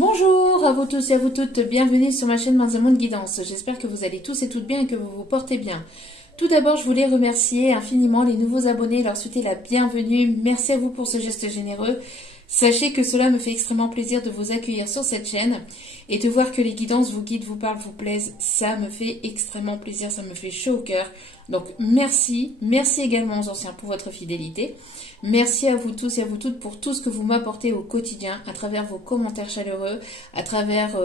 Bonjour à vous tous et à vous toutes, bienvenue sur ma chaîne Mains et Monde Guidance. J'espère que vous allez tous et toutes bien et que vous vous portez bien. Tout d'abord, je voulais remercier infiniment les nouveaux abonnés, leur souhaiter la bienvenue. Merci à vous pour ce geste généreux. Sachez que cela me fait extrêmement plaisir de vous accueillir sur cette chaîne et de voir que les guidances vous guident, vous parlent, vous plaisent. Ça me fait extrêmement plaisir, ça me fait chaud au cœur. Donc merci, merci également aux anciens pour votre fidélité. Merci à vous tous et à vous toutes pour tout ce que vous m'apportez au quotidien à travers vos commentaires chaleureux, à travers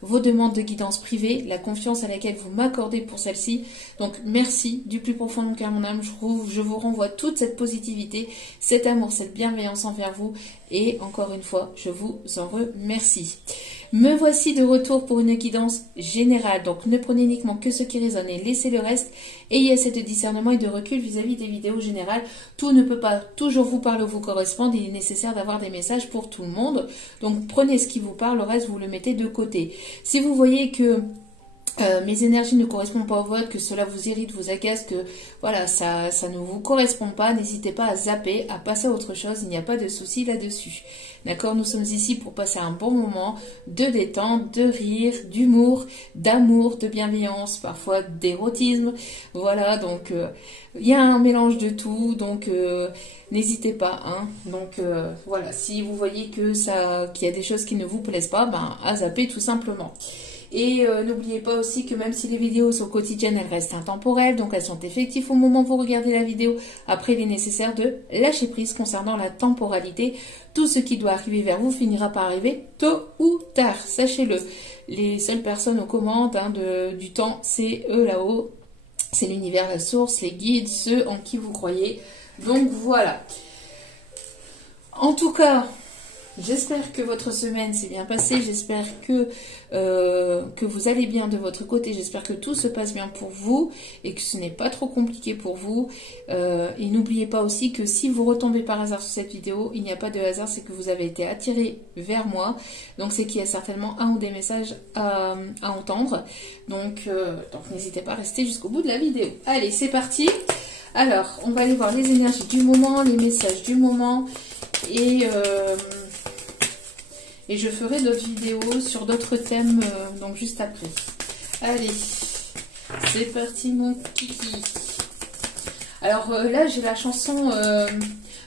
vos demandes de guidance privée, la confiance à laquelle vous m'accordez pour celle-ci. Donc merci du plus profond de mon cœur, mon âme. Je vous renvoie toute cette positivité, cet amour, cette bienveillance envers vous. Et encore une fois, je vous en remercie. Me voici de retour pour une guidance générale. Donc ne prenez uniquement que ce qui résonne et laissez le reste. Ayez assez de discernement et de recul vis-à-vis des vidéos générales. Tout ne peut pas toujours vous parler ou vous correspondre. Il est nécessaire d'avoir des messages pour tout le monde. Donc prenez ce qui vous parle, le reste vous le mettez de côté. Si vous voyez que mes énergies ne correspondent pas aux vôtres, que cela vous irrite, vous agace, que voilà, ça ne vous correspond pas, n'hésitez pas à zapper, à passer à autre chose, il n'y a pas de souci là-dessus. D'accord, nous sommes ici pour passer un bon moment de détente, de rire, d'humour, d'amour, de bienveillance, parfois d'érotisme. Voilà, donc il y a un mélange de tout, donc n'hésitez pas. Hein. Donc voilà, si vous voyez que qu'il y a des choses qui ne vous plaisent pas, à zapper tout simplement. Et n'oubliez pas aussi que même si les vidéos sont quotidiennes, elles restent intemporelles, donc elles sont effectives au moment où vous regardez la vidéo. Après, il est nécessaire de lâcher prise concernant la temporalité. Tout ce qui doit arriver vers vous finira par arriver tôt ou tard, sachez-le. Les seules personnes aux commandes du temps, c'est eux là-haut, c'est l'univers, la source, les guides, ceux en qui vous croyez. Donc voilà. En tout cas, j'espère que votre semaine s'est bien passée, j'espère que vous allez bien de votre côté, j'espère que tout se passe bien pour vous et que ce n'est pas trop compliqué pour vous. Et n'oubliez pas aussi que si vous retombez par hasard sur cette vidéo, il n'y a pas de hasard, c'est que vous avez été attiré vers moi. Donc c'est qu'il y a certainement un ou des messages à entendre. Donc n'hésitez pas à rester jusqu'au bout de la vidéo. Allez, c'est parti. Alors, on va aller voir les énergies du moment, les messages du moment et je ferai d'autres vidéos sur d'autres thèmes, donc juste après. Allez, c'est parti mon kiki. Alors là, j'ai la chanson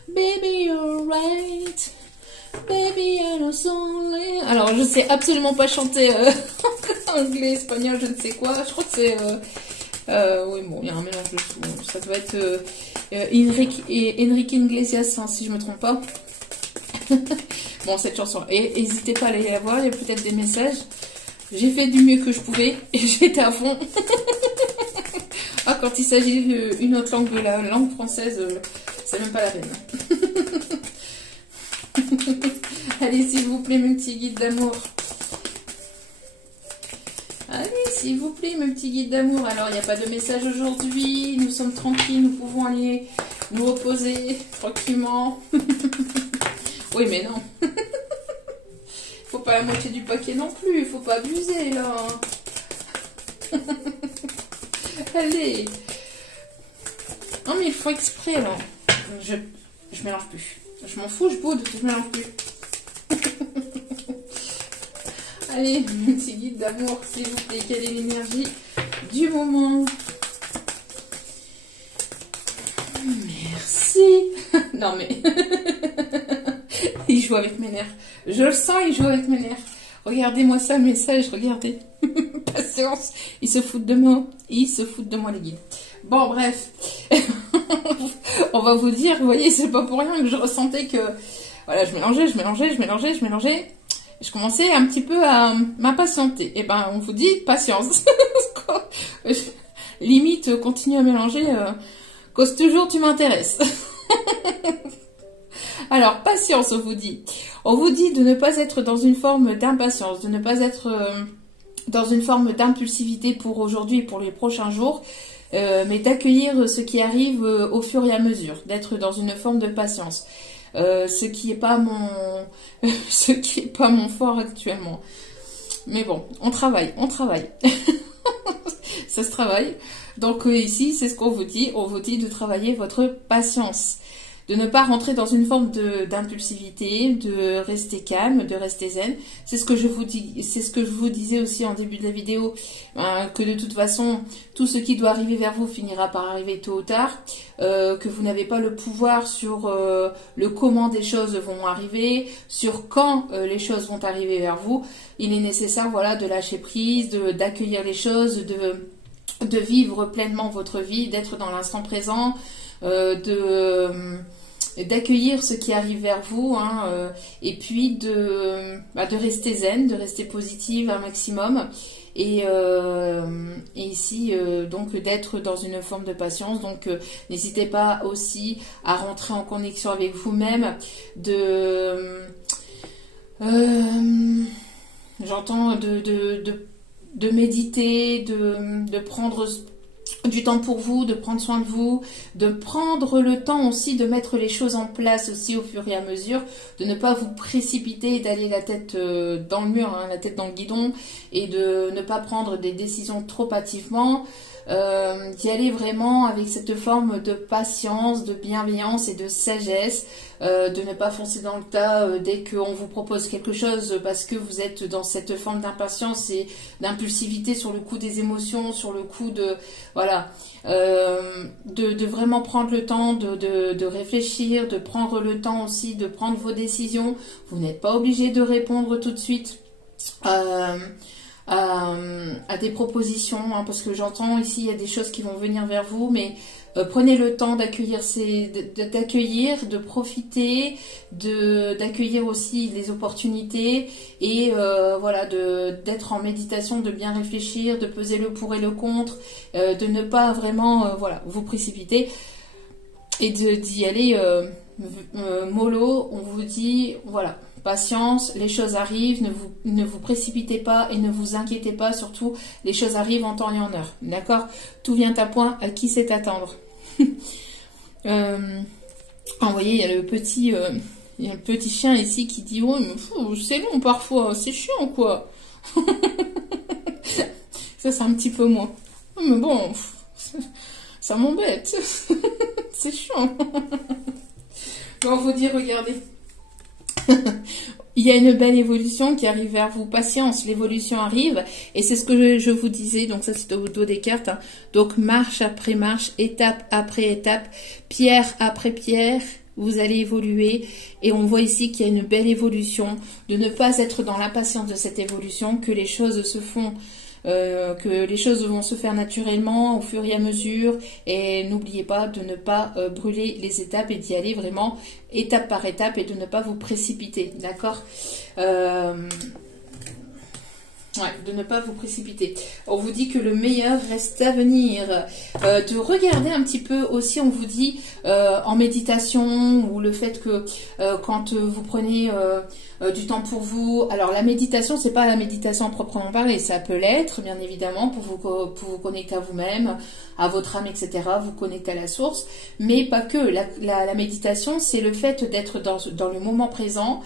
Baby You're Right, Baby I know only. Alors, je sais absolument pas chanter anglais, espagnol, je ne sais quoi. Je crois que c'est... oui, bon, il y a un mélange de tout. Ça doit être Enrique Iglesias, hein, si je me trompe pas. Bon, cette chanson, et n'hésitez pas à aller la voir, il y a peut-être des messages. J'ai fait du mieux que je pouvais et j'étais à fond. Ah, quand il s'agit d'une autre langue, de la langue française, c'est même pas la peine. Allez, s'il vous plaît, mes petits guides d'amour. Allez, s'il vous plaît, mes petits guides d'amour. Alors, il n'y a pas de message aujourd'hui. Nous sommes tranquilles, nous pouvons aller nous reposer tranquillement. Oui, mais non. Faut pas la moitié du paquet non plus. Il faut pas abuser, là. Allez. Non, mais il faut exprès, là. Je mélange plus. Je m'en fous, je boude. Je mélange plus. Allez, mon petit guide d'amour, s'il vous plaît. Quelle est l'énergie du moment? Merci. Non, mais... Il joue avec mes nerfs. Je le sens, il joue avec mes nerfs. Regardez-moi ça, le message, regardez. Patience. Ils se foutent de moi. Ils se foutent de moi, les guides. Bon, bref. On va vous dire, vous voyez, c'est pas pour rien que je ressentais que... Voilà, je mélangeais. Je commençais un petit peu à m'impatienter. Et ben, on vous dit, patience. Limite, continue à mélanger. Cause toujours, tu m'intéresses. Alors, patience, on vous dit. On vous dit de ne pas être dans une forme d'impatience, de ne pas être dans une forme d'impulsivité pour aujourd'hui et pour les prochains jours, mais d'accueillir ce qui arrive au fur et à mesure, d'être dans une forme de patience. Ce qui est pas mon fort actuellement. Mais bon, on travaille. Ça se travaille. Donc ici, c'est ce qu'on vous dit. On vous dit de travailler votre patience. de ne pas rentrer dans une forme d'impulsivité, de rester calme, de rester zen. C'est ce que je vous dis, c'est ce que je vous disais aussi en début de la vidéo, que de toute façon, tout ce qui doit arriver vers vous finira par arriver tôt ou tard, que vous n'avez pas le pouvoir sur le comment des choses vont arriver, sur quand les choses vont arriver vers vous. Il est nécessaire, voilà, de lâcher prise, d'accueillir les choses, de vivre pleinement votre vie, d'être dans l'instant présent, d'accueillir ce qui arrive vers vous, et puis de rester zen, de rester positive un maximum, et ici donc d'être dans une forme de patience. Donc n'hésitez pas aussi à rentrer en connexion avec vous-même, j'entends de méditer, de prendre du temps pour vous, de prendre soin de vous, de prendre le temps aussi de mettre les choses en place aussi au fur et à mesure, de ne pas vous précipiter et d'aller la tête dans le mur, la tête dans le guidon, et de ne pas prendre des décisions trop hâtivement, d'y aller vraiment avec cette forme de patience, de bienveillance et de sagesse, de ne pas foncer dans le tas dès qu'on vous propose quelque chose, parce que vous êtes dans cette forme d'impatience et d'impulsivité sur le coup des émotions, sur le coup de... Voilà, de vraiment prendre le temps de réfléchir, de prendre le temps aussi de prendre vos décisions. Vous n'êtes pas obligé de répondre tout de suite à des propositions, parce que j'entends ici, il y a des choses qui vont venir vers vous, mais prenez le temps d'accueillir, de profiter, d'accueillir aussi les opportunités, et voilà, d'être en méditation, de bien réfléchir, de peser le pour et le contre, de ne pas vraiment voilà, vous précipiter, et d'y aller mollo. On vous dit, voilà, patience, les choses arrivent, ne vous précipitez pas et ne vous inquiétez pas, surtout les choses arrivent en temps et en heure, d'accord? Tout vient à point, à qui sait attendre. Vous voyez, il y a le petit chien ici qui dit, oh, mais c'est long parfois, c'est chiant quoi. Ça c'est un petit peu moins, mais bon, ça m'embête. C'est chiant. On vous dit, regardez. Il y a une belle évolution qui arrive vers vous. Patience, l'évolution arrive. Et c'est ce que je vous disais. Donc ça, c'est au dos des cartes. Donc marche après marche, étape après étape, pierre après pierre, vous allez évoluer. Et on voit ici qu'il y a une belle évolution. De ne pas être dans l'impatience de cette évolution, que les choses se font... que les choses vont se faire naturellement au fur et à mesure, et n'oubliez pas de ne pas brûler les étapes et d'y aller vraiment étape par étape et de ne pas vous précipiter, d'accord? Ouais, de ne pas vous précipiter. On vous dit que le meilleur reste à venir. De regarder un petit peu aussi, on vous dit en méditation, ou le fait que quand vous prenez du temps pour vous. Alors la méditation, c'est pas la méditation proprement parler, ça peut l'être, bien évidemment, pour vous connecter à vous-même, à votre âme, etc., vous connecter à la source, mais pas que. La méditation, c'est le fait d'être dans le moment présent,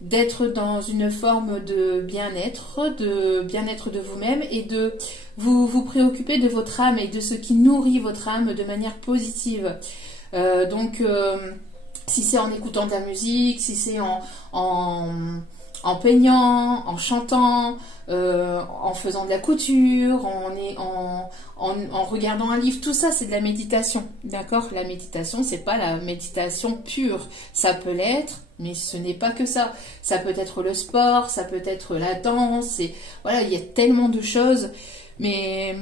d'être dans une forme de bien-être de vous-même, et de vous préoccuper de votre âme et de ce qui nourrit votre âme de manière positive. Si c'est en écoutant de la musique, si c'est en peignant, en chantant, en faisant de la couture, en regardant un livre, tout ça c'est de la méditation, d'accord? La méditation, c'est pas la méditation pure, ça peut l'être, mais ce n'est pas que ça. Ça peut être le sport, ça peut être la danse, et voilà, il y a tellement de choses, mais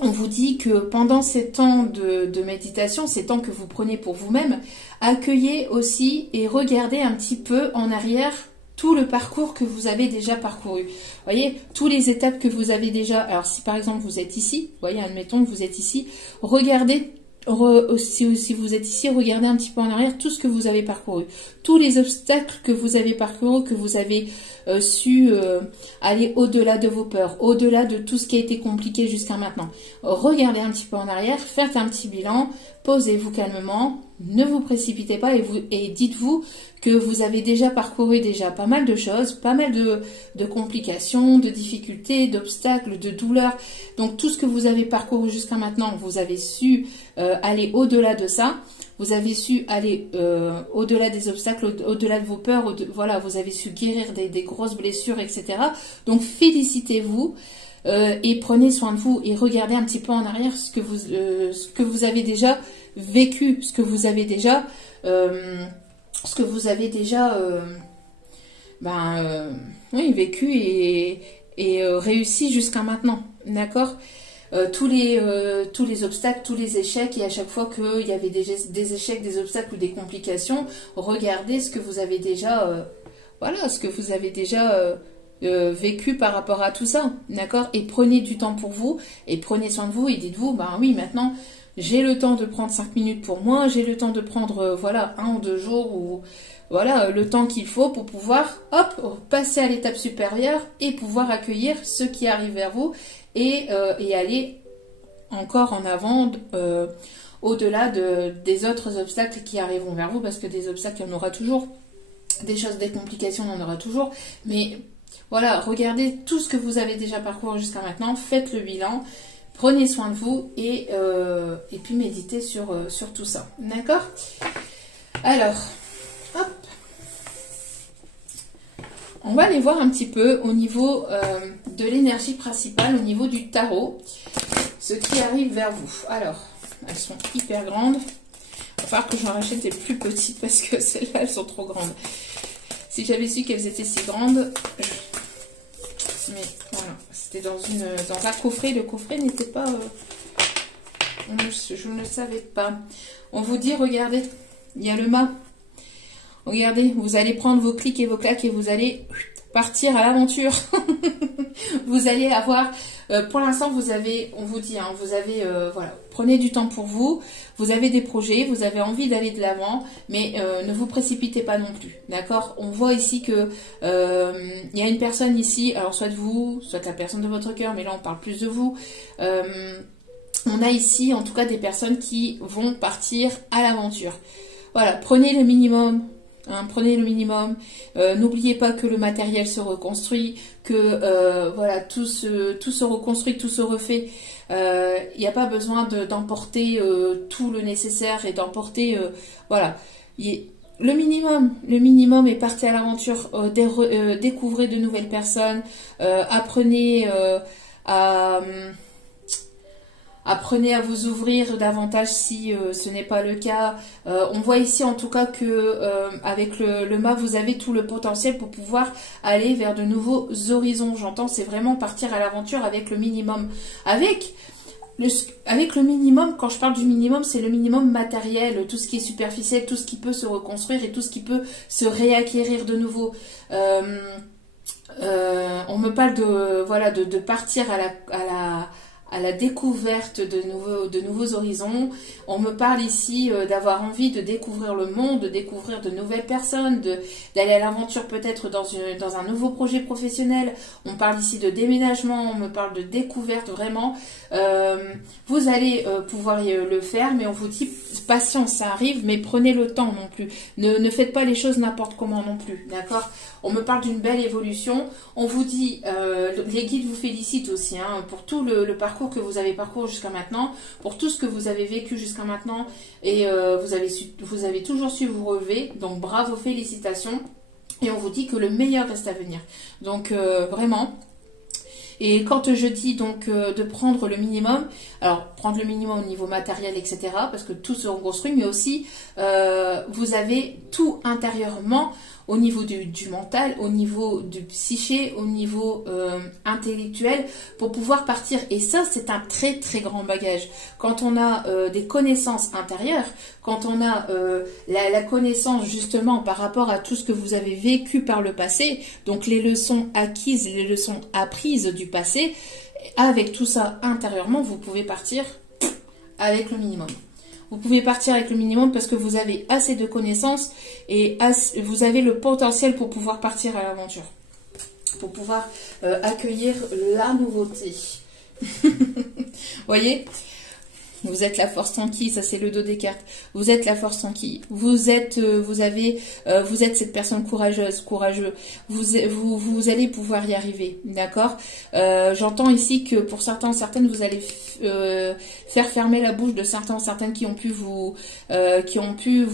on vous dit que pendant ces temps de méditation, ces temps que vous prenez pour vous-même, accueillez aussi et regardez un petit peu en arrière tout le parcours que vous avez déjà parcouru. Vous voyez, toutes les étapes que vous avez déjà... Alors, si par exemple vous êtes ici, vous voyez, admettons que vous êtes ici, regardez, si vous êtes ici, regardez un petit peu en arrière tout ce que vous avez parcouru. Tous les obstacles que vous avez parcourus, que vous avez su aller au-delà de vos peurs, au-delà de tout ce qui a été compliqué jusqu'à maintenant. Regardez un petit peu en arrière, faites un petit bilan, posez-vous calmement, ne vous précipitez pas et dites-vous que vous avez déjà parcouru pas mal de choses, pas mal de complications, de difficultés, d'obstacles, de douleurs. Donc tout ce que vous avez parcouru jusqu'à maintenant, vous avez su aller au-delà de ça. Vous avez su aller au-delà des obstacles, au-delà de vos peurs, voilà, vous avez su guérir des grosses blessures, etc. Donc félicitez-vous et prenez soin de vous et regardez un petit peu en arrière ce que vous avez déjà vécu, ce que vous avez déjà vécu et réussi jusqu'à maintenant, d'accord? Tous les obstacles, tous les échecs, et à chaque fois qu'il y avait des échecs, des obstacles ou des complications, regardez ce que vous avez déjà, vécu par rapport à tout ça, d'accord? Et prenez du temps pour vous, et prenez soin de vous, et dites-vous, ben oui, maintenant, j'ai le temps de prendre 5 minutes pour moi, j'ai le temps de prendre, 1 ou 2 jours, ou voilà, le temps qu'il faut pour pouvoir, passer à l'étape supérieure, et pouvoir accueillir ceux qui arrivent vers vous, et aller encore en avant au-delà des autres obstacles qui arriveront vers vous, parce que des obstacles, il y en aura toujours, des choses, des complications, il y en aura toujours, mais voilà, regardez tout ce que vous avez déjà parcouru jusqu'à maintenant, faites le bilan, prenez soin de vous et puis méditez sur tout ça, d'accord? Alors, hop, on va aller voir un petit peu au niveau de l'énergie principale, au niveau du tarot, ce qui arrive vers vous. Alors, elles sont hyper grandes. Il va falloir que j'en rachète des plus petites parce que celles-là, elles sont trop grandes. Si j'avais su qu'elles étaient si grandes... Mais voilà, c'était dans un coffret. Le coffret n'était pas... je ne le savais pas. On vous dit, regardez, il y a le mât. Regardez, vous allez prendre vos clics et vos claques et vous allez partir à l'aventure. Vous allez avoir... pour l'instant, vous avez, on vous dit, vous avez, prenez du temps pour vous. Vous avez des projets, vous avez envie d'aller de l'avant, mais ne vous précipitez pas non plus, d'accord? On voit ici que il y a une personne ici, alors soit de vous, soit la personne de votre cœur, mais là on parle plus de vous. On a ici, en tout cas, des personnes qui vont partir à l'aventure. Voilà, prenez le minimum. Prenez le minimum, n'oubliez pas que le matériel se reconstruit, que tout se reconstruit, tout se refait. Il n'y a pas besoin d'emporter tout le nécessaire et d'emporter le minimum est partez à l'aventure, découvrez de nouvelles personnes, apprenez à vous ouvrir davantage si ce n'est pas le cas. On voit ici en tout cas que avec le mât, vous avez tout le potentiel pour pouvoir aller vers de nouveaux horizons. J'entends, c'est vraiment partir à l'aventure avec le minimum. Avec le minimum, quand je parle du minimum, c'est le minimum matériel, tout ce qui est superficiel, tout ce qui peut se reconstruire et tout ce qui peut se réacquérir de nouveau. On me parle de partir à la découverte de nouveaux horizons. On me parle ici d'avoir envie de découvrir le monde, de découvrir de nouvelles personnes, d'aller à l'aventure peut-être dans un nouveau projet professionnel. On parle ici de déménagement, on me parle de découverte vraiment. Vous allez pouvoir le faire, mais on vous dit patience, ça arrive, mais prenez le temps non plus. Ne faites pas les choses n'importe comment non plus, d'accord? On me parle d'une belle évolution. On vous dit, les guides vous félicitent aussi pour tout le parcours que vous avez parcouru jusqu'à maintenant, pour tout ce que vous avez vécu jusqu'à maintenant, et vous avez toujours su vous relever, donc bravo, félicitations, et on vous dit que le meilleur reste à venir. Donc vraiment. Et quand je dis donc de prendre le minimum, alors prendre le minimum au niveau matériel, etc., parce que tout se reconstruit, mais aussi vous avez tout intérieurement, au niveau du mental, au niveau du psyché, au niveau intellectuel, pour pouvoir partir. Et ça, c'est un très très grand bagage. Quand on a des connaissances intérieures, quand on a la connaissance justement par rapport à tout ce que vous avez vécu par le passé, donc les leçons acquises, les leçons apprises du passé, avec tout ça intérieurement, vous pouvez partir avec le minimum. Vous pouvez partir avec le minimum parce que vous avez assez de connaissances et vous avez le potentiel pour pouvoir partir à l'aventure. Pour pouvoir accueillir la nouveauté. Voyez, Vous êtes la force tranquille, ça c'est le dos des cartes. Vous êtes la force tranquille. Vous êtes cette personne courageuse, courageux. Vous allez pouvoir y arriver, d'accord. J'entends ici que pour certaines, vous allez faire fermer la bouche de certaines qui ont pu vous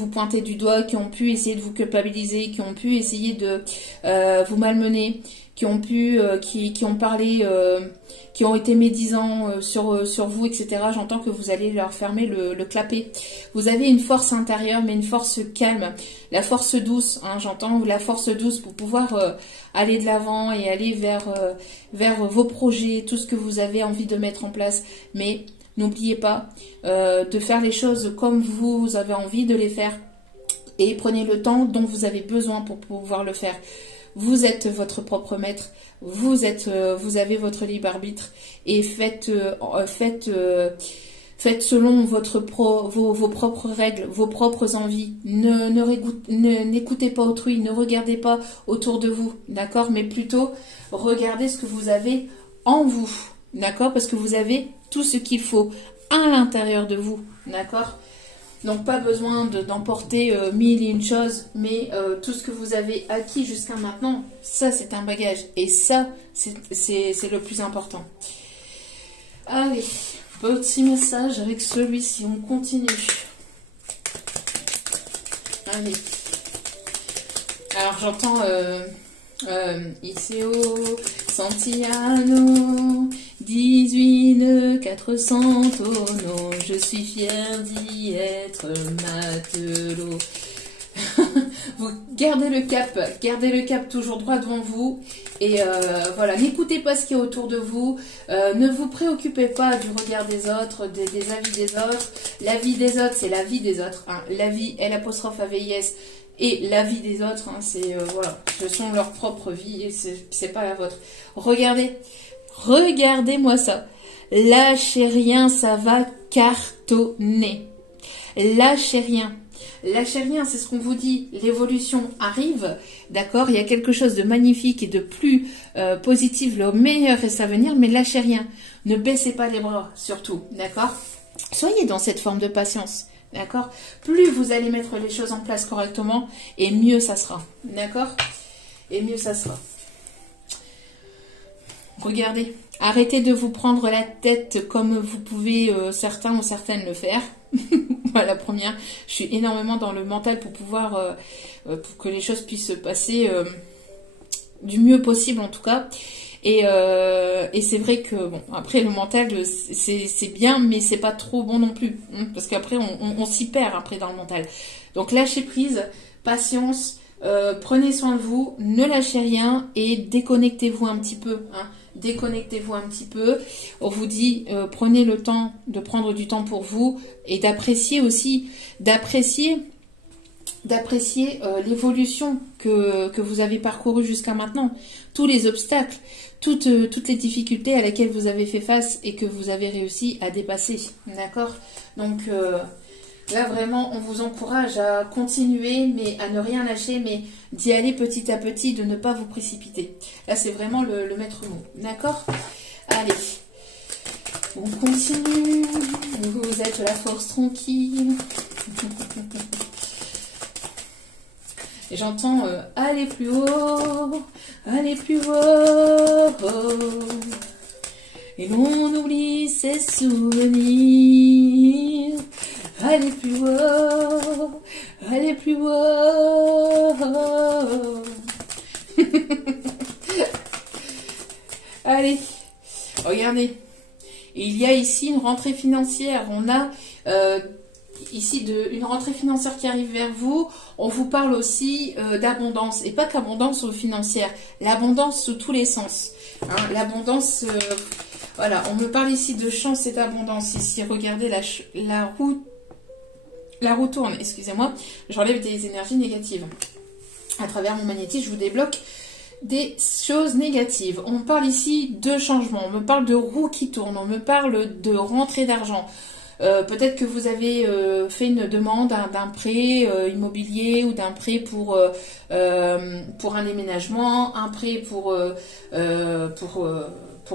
pointer du doigt, qui ont pu essayer de vous culpabiliser, qui ont pu essayer de vous malmener, qui ont parlé, qui ont été médisants sur vous, etc. J'entends que vous allez leur fermer le clapet. Vous avez une force intérieure, mais une force calme, la force douce. Hein, j'entends la force douce pour pouvoir aller de l'avant et aller vers vos projets, tout ce que vous avez envie de mettre en place. Mais n'oubliez pas de faire les choses comme vous avez envie de les faire et prenez le temps dont vous avez besoin pour pouvoir le faire. Vous êtes votre propre maître, vous avez votre libre arbitre et faites selon vos propres règles, vos propres envies. N'écoutez pas autrui, ne regardez pas autour de vous, d'accord? Mais plutôt regardez ce que vous avez en vous, d'accord? Parce que vous avez tout ce qu'il faut à l'intérieur de vous, d'accord? Donc pas besoin d'emporter mille et une choses, mais tout ce que vous avez acquis jusqu'à maintenant, ça c'est un bagage. Et ça, c'est le plus important. Allez, petit message avec celui-ci, on continue. Allez. Alors j'entends Iseo, Santiano, 18 400 tonneaux, je suis fière d'y être matelot. Vous gardez le cap toujours droit devant vous et voilà, n'écoutez pas ce qui est autour de vous, ne vous préoccupez pas du regard des autres, des avis des autres. La vie des autres, c'est la vie des autres, hein. La vie, L''AVIS, et la vie des autres, hein, c'est voilà, ce sont leur propre vie et c'est pas la vôtre. Regardez-moi ça. Lâchez rien, ça va cartonner. Lâchez rien. Lâchez rien, c'est ce qu'on vous dit. L'évolution arrive, d'accord? Il y a quelque chose de magnifique et de plus positif. Le meilleur reste à venir, mais lâchez rien. Ne baissez pas les bras, surtout, d'accord? Soyez dans cette forme de patience. D'accord? Plus vous allez mettre les choses en place correctement, et mieux ça sera. D'accord? Et mieux ça sera. Regardez. Arrêtez de vous prendre la tête comme vous pouvez certains ou certaines le faire. Voilà, la première. Je suis énormément dans le mental pour pouvoir, pour que les choses puissent se passer du mieux possible en tout cas. Et c'est vrai que, bon, après le mental, c'est bien, mais c'est pas trop bon non plus. Hein, parce qu'après, on s'y perd après dans le mental. Donc lâchez prise, patience, prenez soin de vous, ne lâchez rien et déconnectez-vous un petit peu. Hein, déconnectez-vous un petit peu. On vous dit, prenez le temps de prendre du temps pour vous et d'apprécier aussi, d'apprécier l'évolution que vous avez parcourue jusqu'à maintenant. Tous les obstacles, toutes les difficultés à laquelle vous avez fait face et que vous avez réussi à dépasser. D'accord? Donc là, vraiment, on vous encourage à continuer, mais à ne rien lâcher, mais d'y aller petit à petit, de ne pas vous précipiter. Là, c'est vraiment le maître mot. D'accord? Allez, on continue. Vous êtes la force tranquille. Et j'entends aller plus haut, aller plus haut. Et l'on oublie ses souvenirs. Allez plus haut, allez plus haut. Allez, regardez. Il y a ici une rentrée financière. On a ici une rentrée financière qui arrive vers vous. On vous parle aussi d'abondance. Et pas qu'abondance financière. L'abondance sous tous les sens. Hein, l'abondance... voilà, on me parle ici de chance et d'abondance. Ici, regardez, la roue tourne. Excusez-moi, j'enlève des énergies négatives. À travers mon magnétisme, je vous débloque des choses négatives. On parle ici de changement. On me parle de roue qui tourne. On me parle de rentrée d'argent. Peut-être que vous avez fait une demande d'un prêt immobilier ou d'un prêt pour un déménagement, un prêt pour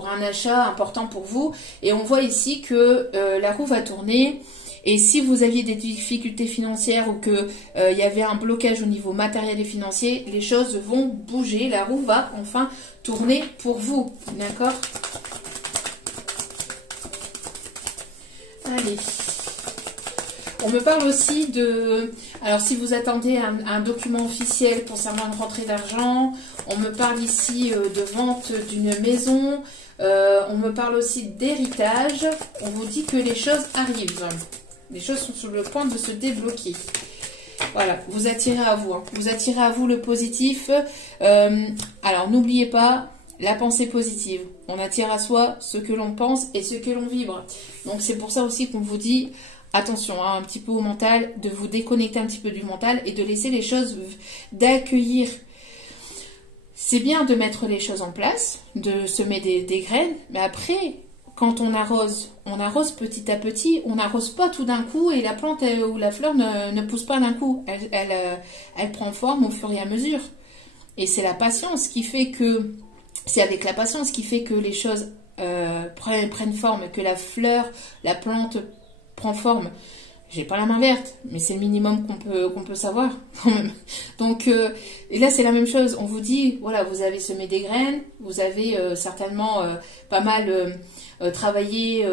un achat important pour vous. Et on voit ici que la roue va tourner. Et si vous aviez des difficultés financières ou que il y avait un blocage au niveau matériel et financier, les choses vont bouger. La roue va enfin tourner pour vous. D'accord? Allez. On me parle aussi de... Alors, si vous attendez un document officiel concernant une rentrée d'argent, on me parle ici de vente d'une maison, on me parle aussi d'héritage. On vous dit que les choses arrivent. Les choses sont sur le point de se débloquer. Voilà, vous attirez à vous. Hein. Vous attirez à vous le positif. Alors, n'oubliez pas la pensée positive. On attire à soi ce que l'on pense et ce que l'on vibre. Donc, c'est pour ça aussi qu'on vous dit... Attention, hein, un petit peu au mental, de vous déconnecter un petit peu du mental et de laisser les choses, d'accueillir. C'est bien de mettre les choses en place, de semer des graines, mais après, quand on arrose petit à petit, on n'arrose pas tout d'un coup et la plante ou la fleur ne pousse pas d'un coup. Elle prend forme au fur et à mesure. Et c'est la patience qui fait que, c'est avec la patience qui fait que les choses prennent forme, que la fleur, la plante prend forme. J'ai pas la main verte, mais c'est le minimum qu'on peut savoir quand même. Donc, et là c'est la même chose. On vous dit, voilà, vous avez semé des graines, vous avez certainement pas mal travaillé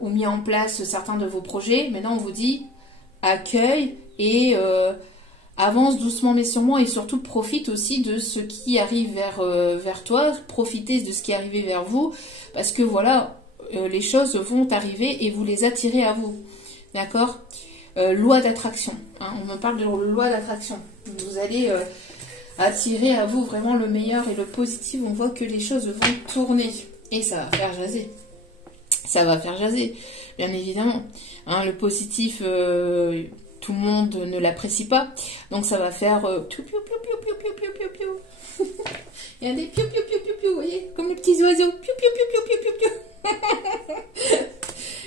ou mis en place certains de vos projets. Maintenant, on vous dit, accueille et avance doucement mais sûrement et surtout profite aussi de ce qui arrive vers toi. Profitez de ce qui est arrivé vers vous parce que voilà, les choses vont arriver et vous les attirez à vous. D'accord? Loi d'attraction. Hein, on me parle de loi d'attraction. Vous allez attirer à vous vraiment le meilleur et le positif. On voit que les choses vont tourner. Et ça va faire jaser. Ça va faire jaser, bien évidemment. Hein, le positif, tout le monde ne l'apprécie pas. Donc ça va faire... piou, piou, piou, piou, piou, piou, piou, piou, piou. Il y a des piou, piou, piou, piou, piou, vous voyez? Comme les petits oiseaux. Piou, piou, piou, piou, piou, piou, piou.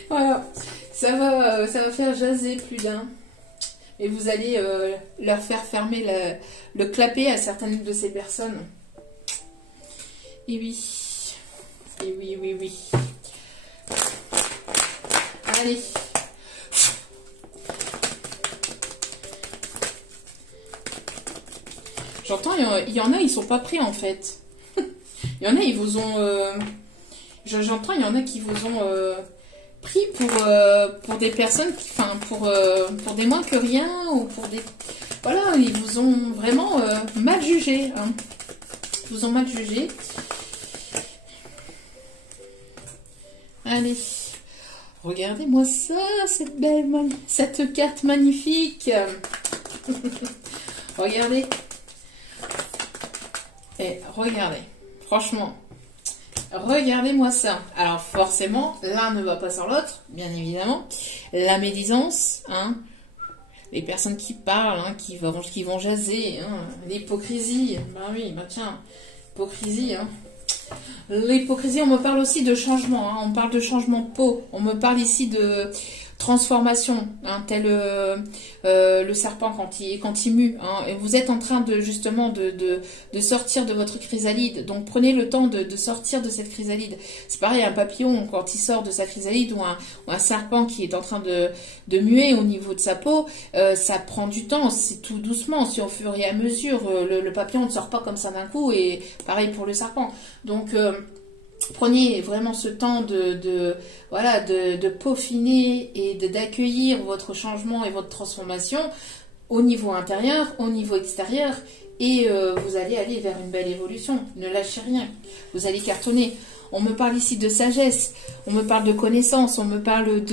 Voilà, ça va faire jaser plus d'un. Et vous allez leur faire fermer le clapet à certaines de ces personnes. Et oui. Et oui, oui, oui. Allez. J'entends, il y en a, ils sont pas prêts en fait. Il y en a, ils vous ont... J'entends, il y en a qui vous ont pris pour des personnes, enfin pour des moins que rien ou pour des, voilà, ils vous ont vraiment mal jugé. Hein. Ils vous ont mal jugé. Allez, regardez-moi ça, cette carte magnifique. Regardez. Et regardez, franchement. Regardez-moi ça. Alors forcément, l'un ne va pas sans l'autre, bien évidemment. La médisance, hein, les personnes qui parlent, hein, qui vont jaser, hein, l'hypocrisie. Bah oui, bah tiens, hypocrisie. Hein. L'hypocrisie, on me parle aussi de changement. Hein, on parle de changement de peau. On me parle ici de transformation, hein, tel le serpent quand il mue. Hein, et vous êtes en train de justement de sortir de votre chrysalide. Donc prenez le temps de sortir de cette chrysalide. C'est pareil, un papillon quand il sort de sa chrysalide ou un serpent qui est en train de muer au niveau de sa peau, ça prend du temps, c'est tout doucement, si au fur et à mesure. Le papillon ne sort pas comme ça d'un coup et pareil pour le serpent. Donc prenez vraiment ce temps de peaufiner et d'accueillir votre changement et votre transformation au niveau intérieur, au niveau extérieur, et vous allez aller vers une belle évolution. Ne lâchez rien, vous allez cartonner. On me parle ici de sagesse, on me parle de connaissance, on me parle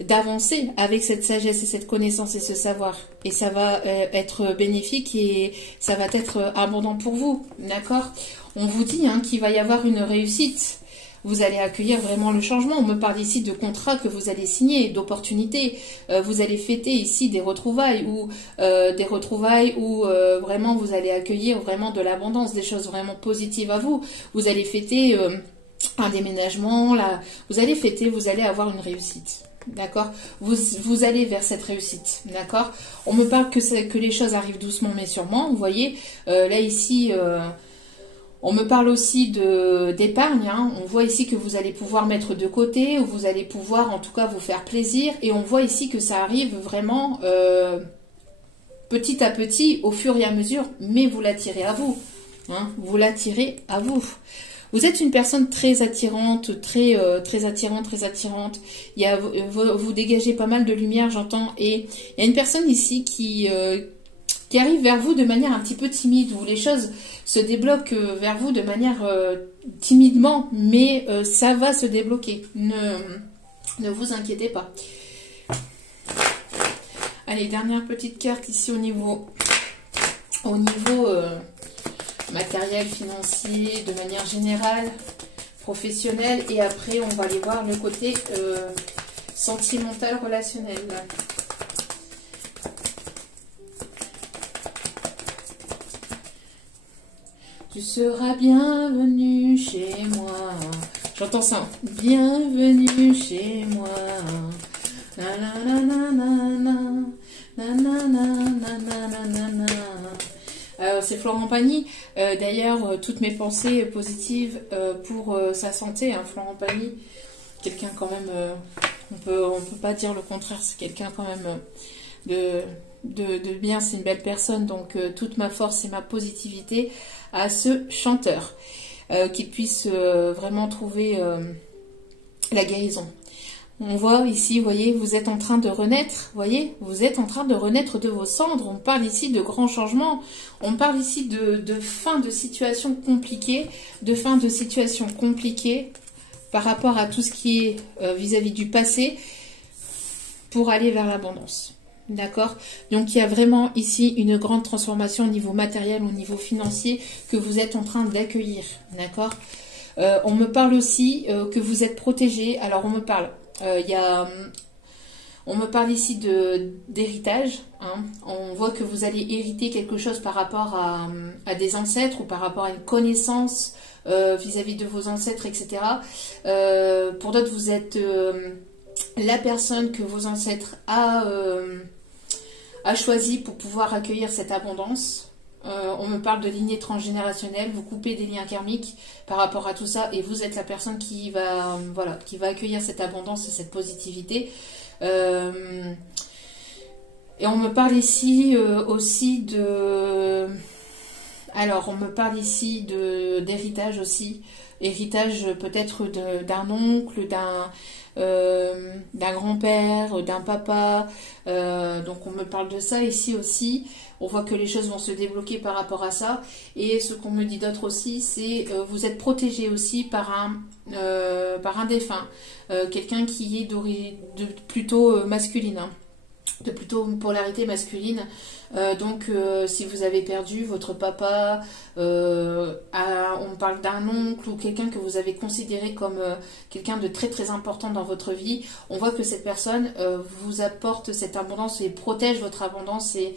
d'avancer avec cette sagesse et cette connaissance et ce savoir. Et ça va être bénéfique et ça va être abondant pour vous, d'accord ? On vous dit hein, qu'il va y avoir une réussite. Vous allez accueillir vraiment le changement. On me parle ici de contrats que vous allez signer, d'opportunités. Vous allez fêter ici des retrouvailles où vraiment vous allez accueillir vraiment de l'abondance, des choses vraiment positives à vous. Vous allez fêter un déménagement, là, vous allez fêter, vous allez avoir une réussite. D'accord, vous allez vers cette réussite. D'accord, on me parle que les choses arrivent doucement mais sûrement. Vous voyez, là ici, on me parle aussi d'épargne. Hein. On voit ici que vous allez pouvoir mettre de côté, ou vous allez pouvoir en tout cas vous faire plaisir. Et on voit ici que ça arrive vraiment petit à petit, au fur et à mesure, mais vous l'attirez à vous. Hein. Vous l'attirez à vous. Vous êtes une personne très attirante, très attirante, très attirante. Vous dégagez pas mal de lumière, j'entends. Et il y a une personne ici qui arrive vers vous de manière un petit peu timide, où les choses se débloquent vers vous de manière timidement, mais ça va se débloquer. Ne vous inquiétez pas. Allez, dernière petite carte ici au niveau matériel, financier, de manière générale, professionnel. Et après, on va aller voir le côté sentimental, relationnel. Tu seras bienvenue chez moi. J'entends ça. Bienvenue chez moi. C'est Florent Pagny. D'ailleurs, toutes mes pensées positives pour sa santé. Hein, Florent Pagny, quelqu'un quand même, on peut pas dire le contraire, c'est quelqu'un quand même de bien, c'est une belle personne. Donc toute ma force et ma positivité à ce chanteur, qu'il puisse vraiment trouver la guérison. On voit ici, vous voyez, vous êtes en train de renaître, voyez, vous êtes en train de renaître de vos cendres. On parle ici de grands changements, on parle ici de fin de situation compliquée, par rapport à tout ce qui est vis-à-vis du passé, pour aller vers l'abondance. D'accord? Donc il y a vraiment ici une grande transformation au niveau matériel, au niveau financier, que vous êtes en train d'accueillir. D'accord? On me parle aussi que vous êtes protégé. Alors on me parle... on me parle ici d'héritage. Hein. On voit que vous allez hériter quelque chose par rapport à des ancêtres, ou par rapport à une connaissance vis-à-vis de vos ancêtres, etc. Pour d'autres, vous êtes la personne que vos ancêtres a choisi pour pouvoir accueillir cette abondance. On me parle de lignée transgénérationnelle, vous coupez des liens karmiques par rapport à tout ça, et vous êtes la personne qui va accueillir cette abondance et cette positivité. Et on me parle ici aussi on me parle ici d'héritage aussi, héritage peut-être d'un oncle, d'un grand-père, d'un papa. Donc on me parle de ça ici aussi. On voit que les choses vont se débloquer par rapport à ça. Et ce qu'on me dit d'autre aussi, c'est vous êtes protégé aussi par un défunt. Quelqu'un qui est plutôt masculine. Hein. De plutôt polarité masculine. Donc si vous avez perdu votre papa, on me parle d'un oncle ou quelqu'un que vous avez considéré comme quelqu'un de très très important dans votre vie, on voit que cette personne vous apporte cette abondance et protège votre abondance et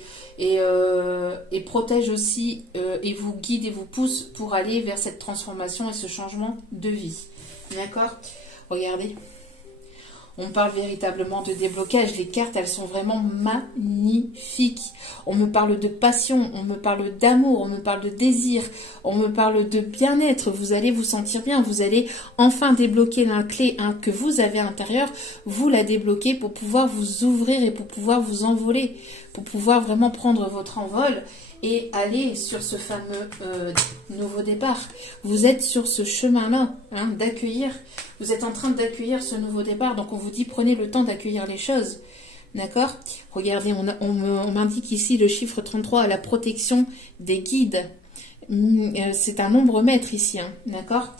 protège aussi et vous guide et vous pousse pour aller vers cette transformation et ce changement de vie. D'accord? Regardez. On parle véritablement de déblocage. Les cartes, elles sont vraiment magnifiques. On me parle de passion, on me parle d'amour, on me parle de désir, on me parle de bien-être. Vous allez vous sentir bien. Vous allez enfin débloquer la clé que vous avez à l'intérieur. Vous la débloquez pour pouvoir vous ouvrir et pour pouvoir vous envoler. Pour pouvoir vraiment prendre votre envol et aller sur ce fameux nouveau départ. Vous êtes sur ce chemin-là, hein, d'accueillir. Vous êtes en train d'accueillir ce nouveau départ. Donc on vous dit, prenez le temps d'accueillir les choses. D'accord? Regardez, on m'indique ici le chiffre 33 à la protection des guides. C'est un nombre maître ici, hein, d'accord?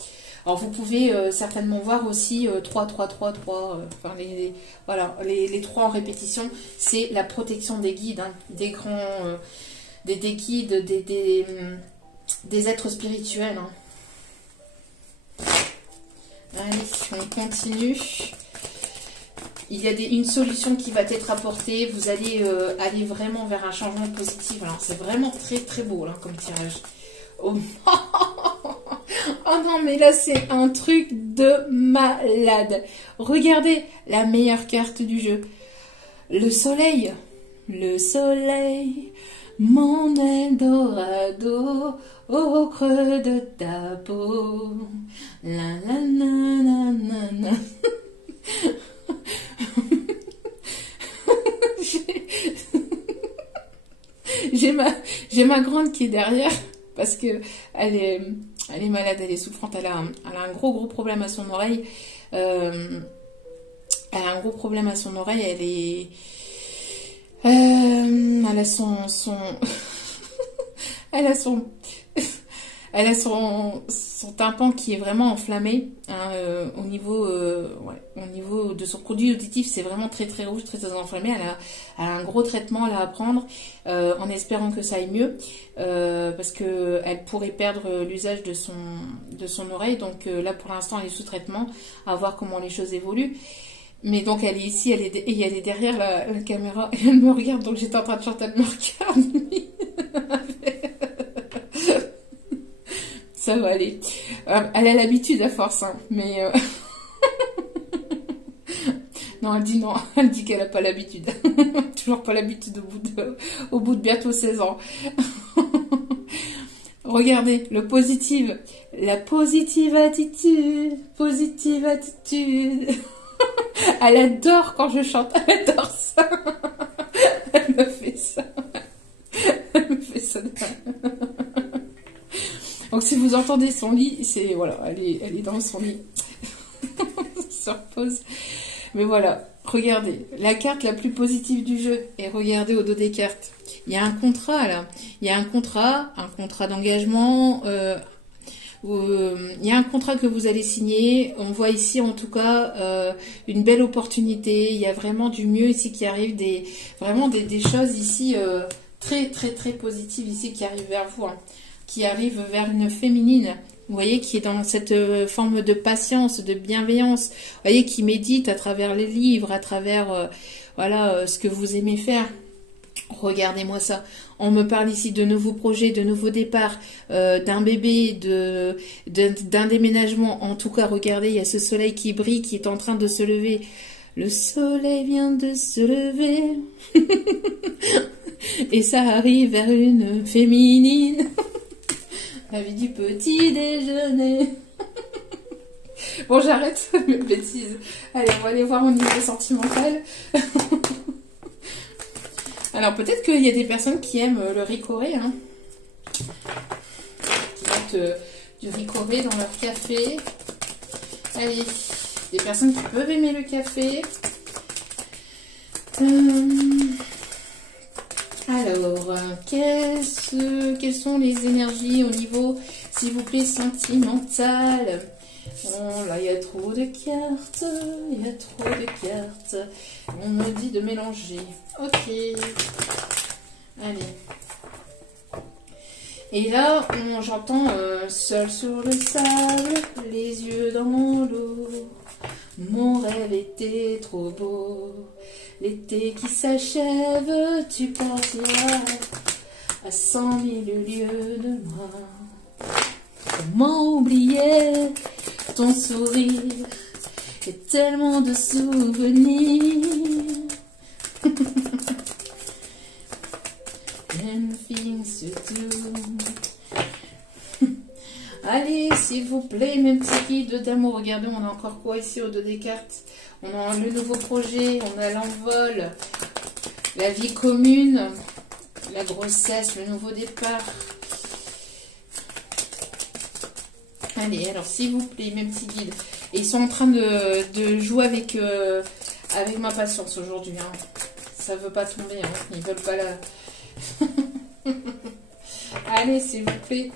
Alors vous pouvez certainement voir aussi 3, 3, 3, 3, enfin les 3 en répétition, c'est la protection des guides, hein, des grands... des guides, des êtres spirituels. Hein. Allez, on continue. Il y a une solution qui va être apportée. Vous allez aller vraiment vers un changement positif. Alors, c'est vraiment très très beau là, comme tirage. Oh. Oh Oh non, mais là, c'est un truc de malade. Regardez la meilleure carte du jeu. Le soleil. Le soleil. Mon Eldorado. Au creux de ta peau. La la la la la la. J'ai ma grande qui est derrière parce que elle est malade, elle est souffrante, elle a un gros problème à son oreille. Elle a un gros problème à son oreille, elle a son elle a son elle a son tympan qui est vraiment enflammé hein, au niveau de son produit auditif, c'est vraiment très rouge, très enflammé. Elle a un gros traitement là à prendre en espérant que ça aille mieux parce que elle pourrait perdre l'usage de son oreille. Donc là pour l'instant elle est sous traitement, à voir comment les choses évoluent. Mais donc elle est ici, elle est derrière la caméra et elle me regarde, donc j'étais en train de chanter, elle me regarde. Ça va aller. Elle a l'habitude à force, hein, mais... Non, elle dit non. Elle dit qu'elle n'a pas l'habitude. Toujours pas l'habitude au bout de bientôt 16 ans. Regardez, le positive. La positive attitude. Positive attitude. Elle adore quand je chante. Elle adore ça. Elle me fait ça. Elle me fait ça. Donc si vous entendez son lit, c'est voilà, elle est dans son lit. Sur pause. Mais voilà, regardez, la carte la plus positive du jeu. Et regardez au dos des cartes. Il y a un contrat là. Il y a un contrat d'engagement. Il y a un contrat que vous allez signer. On voit ici en tout cas une belle opportunité. Il y a vraiment du mieux ici qui arrive. Vraiment des choses ici très positives ici qui arrivent vers vous. Hein. Qui arrive vers une féminine, vous voyez, qui est dans cette forme de patience, de bienveillance, vous voyez, qui médite à travers les livres, à travers ce que vous aimez faire. Regardez-moi ça. On me parle ici de nouveaux projets, de nouveaux départs, d'un bébé, d'un déménagement. En tout cas, regardez, il y a ce soleil qui brille, qui est en train de se lever. Le soleil vient de se lever. Et ça arrive vers une féminine. La vie du petit déjeuner. Bon, j'arrête mes bêtises. Allez, on va aller voir au niveau sentimental. Alors, peut-être qu'il y a des personnes qui aiment le ricoré. Hein. Qui mettent du ricoré dans leur café. Allez, des personnes qui peuvent aimer le café. Alors, quelles sont les énergies au niveau, s'il vous plaît, sentimental? Oh là, il y a trop de cartes, il y a trop de cartes. On me dit de mélanger. Ok. Allez. Et là, j'entends seul sur le sable, les yeux dans l'eau. Mon rêve était trop beau. L'été qui s'achève, tu partiras à 100 000 lieues de moi. Comment oublier ton sourire et tellement de souvenirs. And things to do. Allez, s'il vous plaît, mes petits guides d'amour. Regardez, on a encore quoi ici au dos des cartes? On a le nouveau projet, on a l'envol, la vie commune, la grossesse, le nouveau départ. Allez, alors s'il vous plaît, mes petits guides. Et ils sont en train de jouer avec ma patience aujourd'hui. Hein. Ça veut pas tomber, hein. Ils veulent pas la... Allez, s'il vous plaît,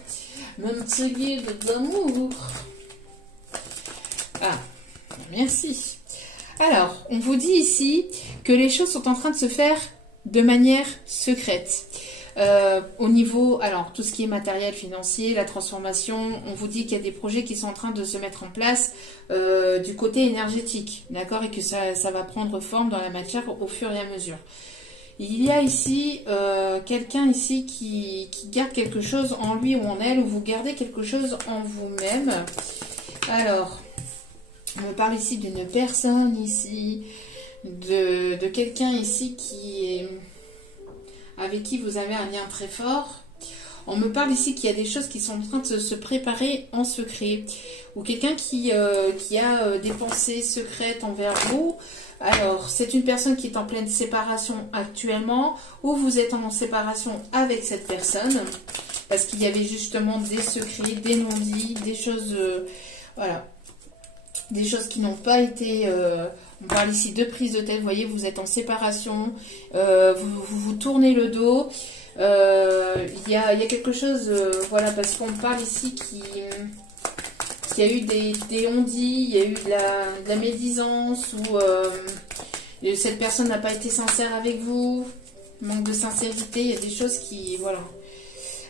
mon petit guide d'amour. Ah, merci. Alors, on vous dit ici que les choses sont en train de se faire de manière secrète. Au niveau, alors, tout ce qui est matériel, financier, la transformation, on vous dit qu'il y a des projets qui sont en train de se mettre en place du côté énergétique, d'accord? Et que ça va prendre forme dans la matière au fur et à mesure. Il y a ici quelqu'un ici qui garde quelque chose en lui ou en elle, ou vous gardez quelque chose en vous-même. Alors, on me parle ici d'une personne ici, de quelqu'un ici avec qui vous avez un lien très fort. On me parle ici qu'il y a des choses qui sont en train de se préparer en secret. Ou quelqu'un qui a des pensées secrètes envers vous. Alors, c'est une personne qui est en pleine séparation actuellement. Ou vous êtes en séparation avec cette personne. Parce qu'il y avait justement des secrets, des non-dits, des choses... voilà. Des choses qui n'ont pas été... on parle ici de prise de tête. Vous voyez, vous êtes en séparation. Vous tournez le dos. Il y a quelque chose, voilà, parce qu'on parle ici qu'il y a eu des on-dit, il y a eu de la médisance, ou cette personne n'a pas été sincère avec vous, manque de sincérité, il y a des choses qui, voilà.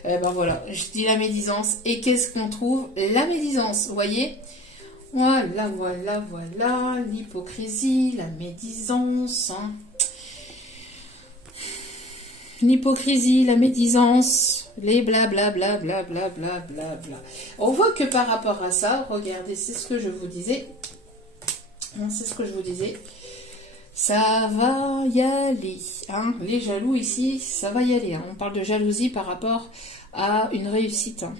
Ben voilà, je dis la médisance, et qu'est-ce qu'on trouve? La médisance, vous voyez? Voilà, voilà, voilà, l'hypocrisie, la médisance, hein. L'hypocrisie, la médisance, les blablabla, blablabla, blablabla. On voit que par rapport à ça, regardez, c'est ce que je vous disais. C'est ce que je vous disais. Ça va y aller. Hein. Les jaloux ici, ça va y aller. Hein. On parle de jalousie par rapport à une réussite. Hein.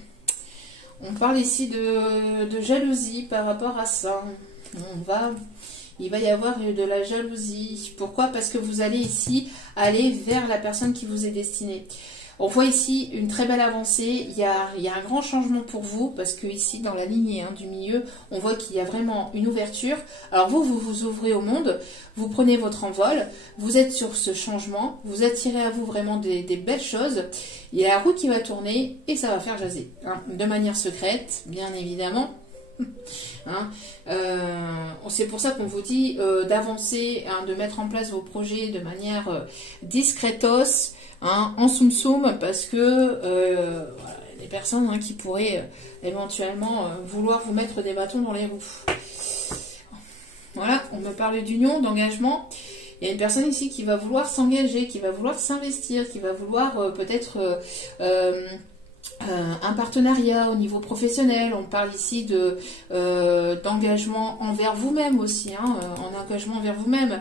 On parle ici de jalousie par rapport à ça. Il va y avoir de la jalousie. Pourquoi? Parce que vous allez ici aller vers la personne qui vous est destinée. On voit ici une très belle avancée. Il y a un grand changement pour vous. Parce que ici, dans la lignée du milieu, on voit qu'il y a vraiment une ouverture. Alors vous vous ouvrez au monde. Vous prenez votre envol. Vous êtes sur ce changement. Vous attirez à vous vraiment des belles choses. Il y a la roue qui va tourner et ça va faire jaser. Hein, de manière secrète, bien évidemment. Hein, c'est pour ça qu'on vous dit d'avancer, hein, de mettre en place vos projets de manière discretos, hein, en soum-soum, parce que voilà, il y a des personnes, hein, qui pourraient éventuellement vouloir vous mettre des bâtons dans les roues. Voilà, on me parle d'union, d'engagement. Il y a une personne ici qui va vouloir s'engager, qui va vouloir s'investir, qui va vouloir peut-être... un partenariat au niveau professionnel. On parle ici d'engagement envers vous-même aussi, hein, en engagement envers vous-même.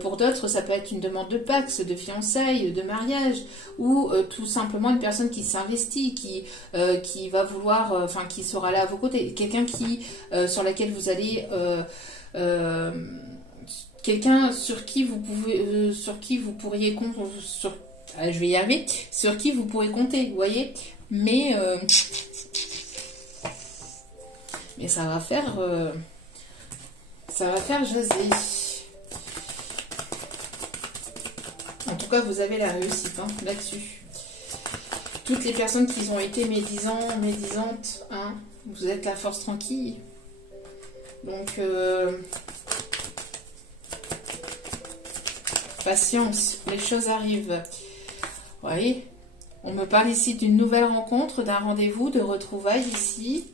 Pour d'autres, ça peut être une demande de Pacs, de fiançailles, de mariage, ou tout simplement une personne qui s'investit, qui va vouloir, enfin qui sera là à vos côtés, quelqu'un sur laquelle vous allez quelqu'un sur qui vous pourriez compter, je vais y arriver, sur qui vous pourrez compter, vous voyez. Mais ça va faire jaser. En tout cas, vous avez la réussite, hein, là-dessus. Toutes les personnes qui ont été médisantes, hein, vous êtes la force tranquille. Donc, patience, les choses arrivent. Vous voyez ? On me parle ici d'une nouvelle rencontre, d'un rendez-vous, de retrouvailles ici,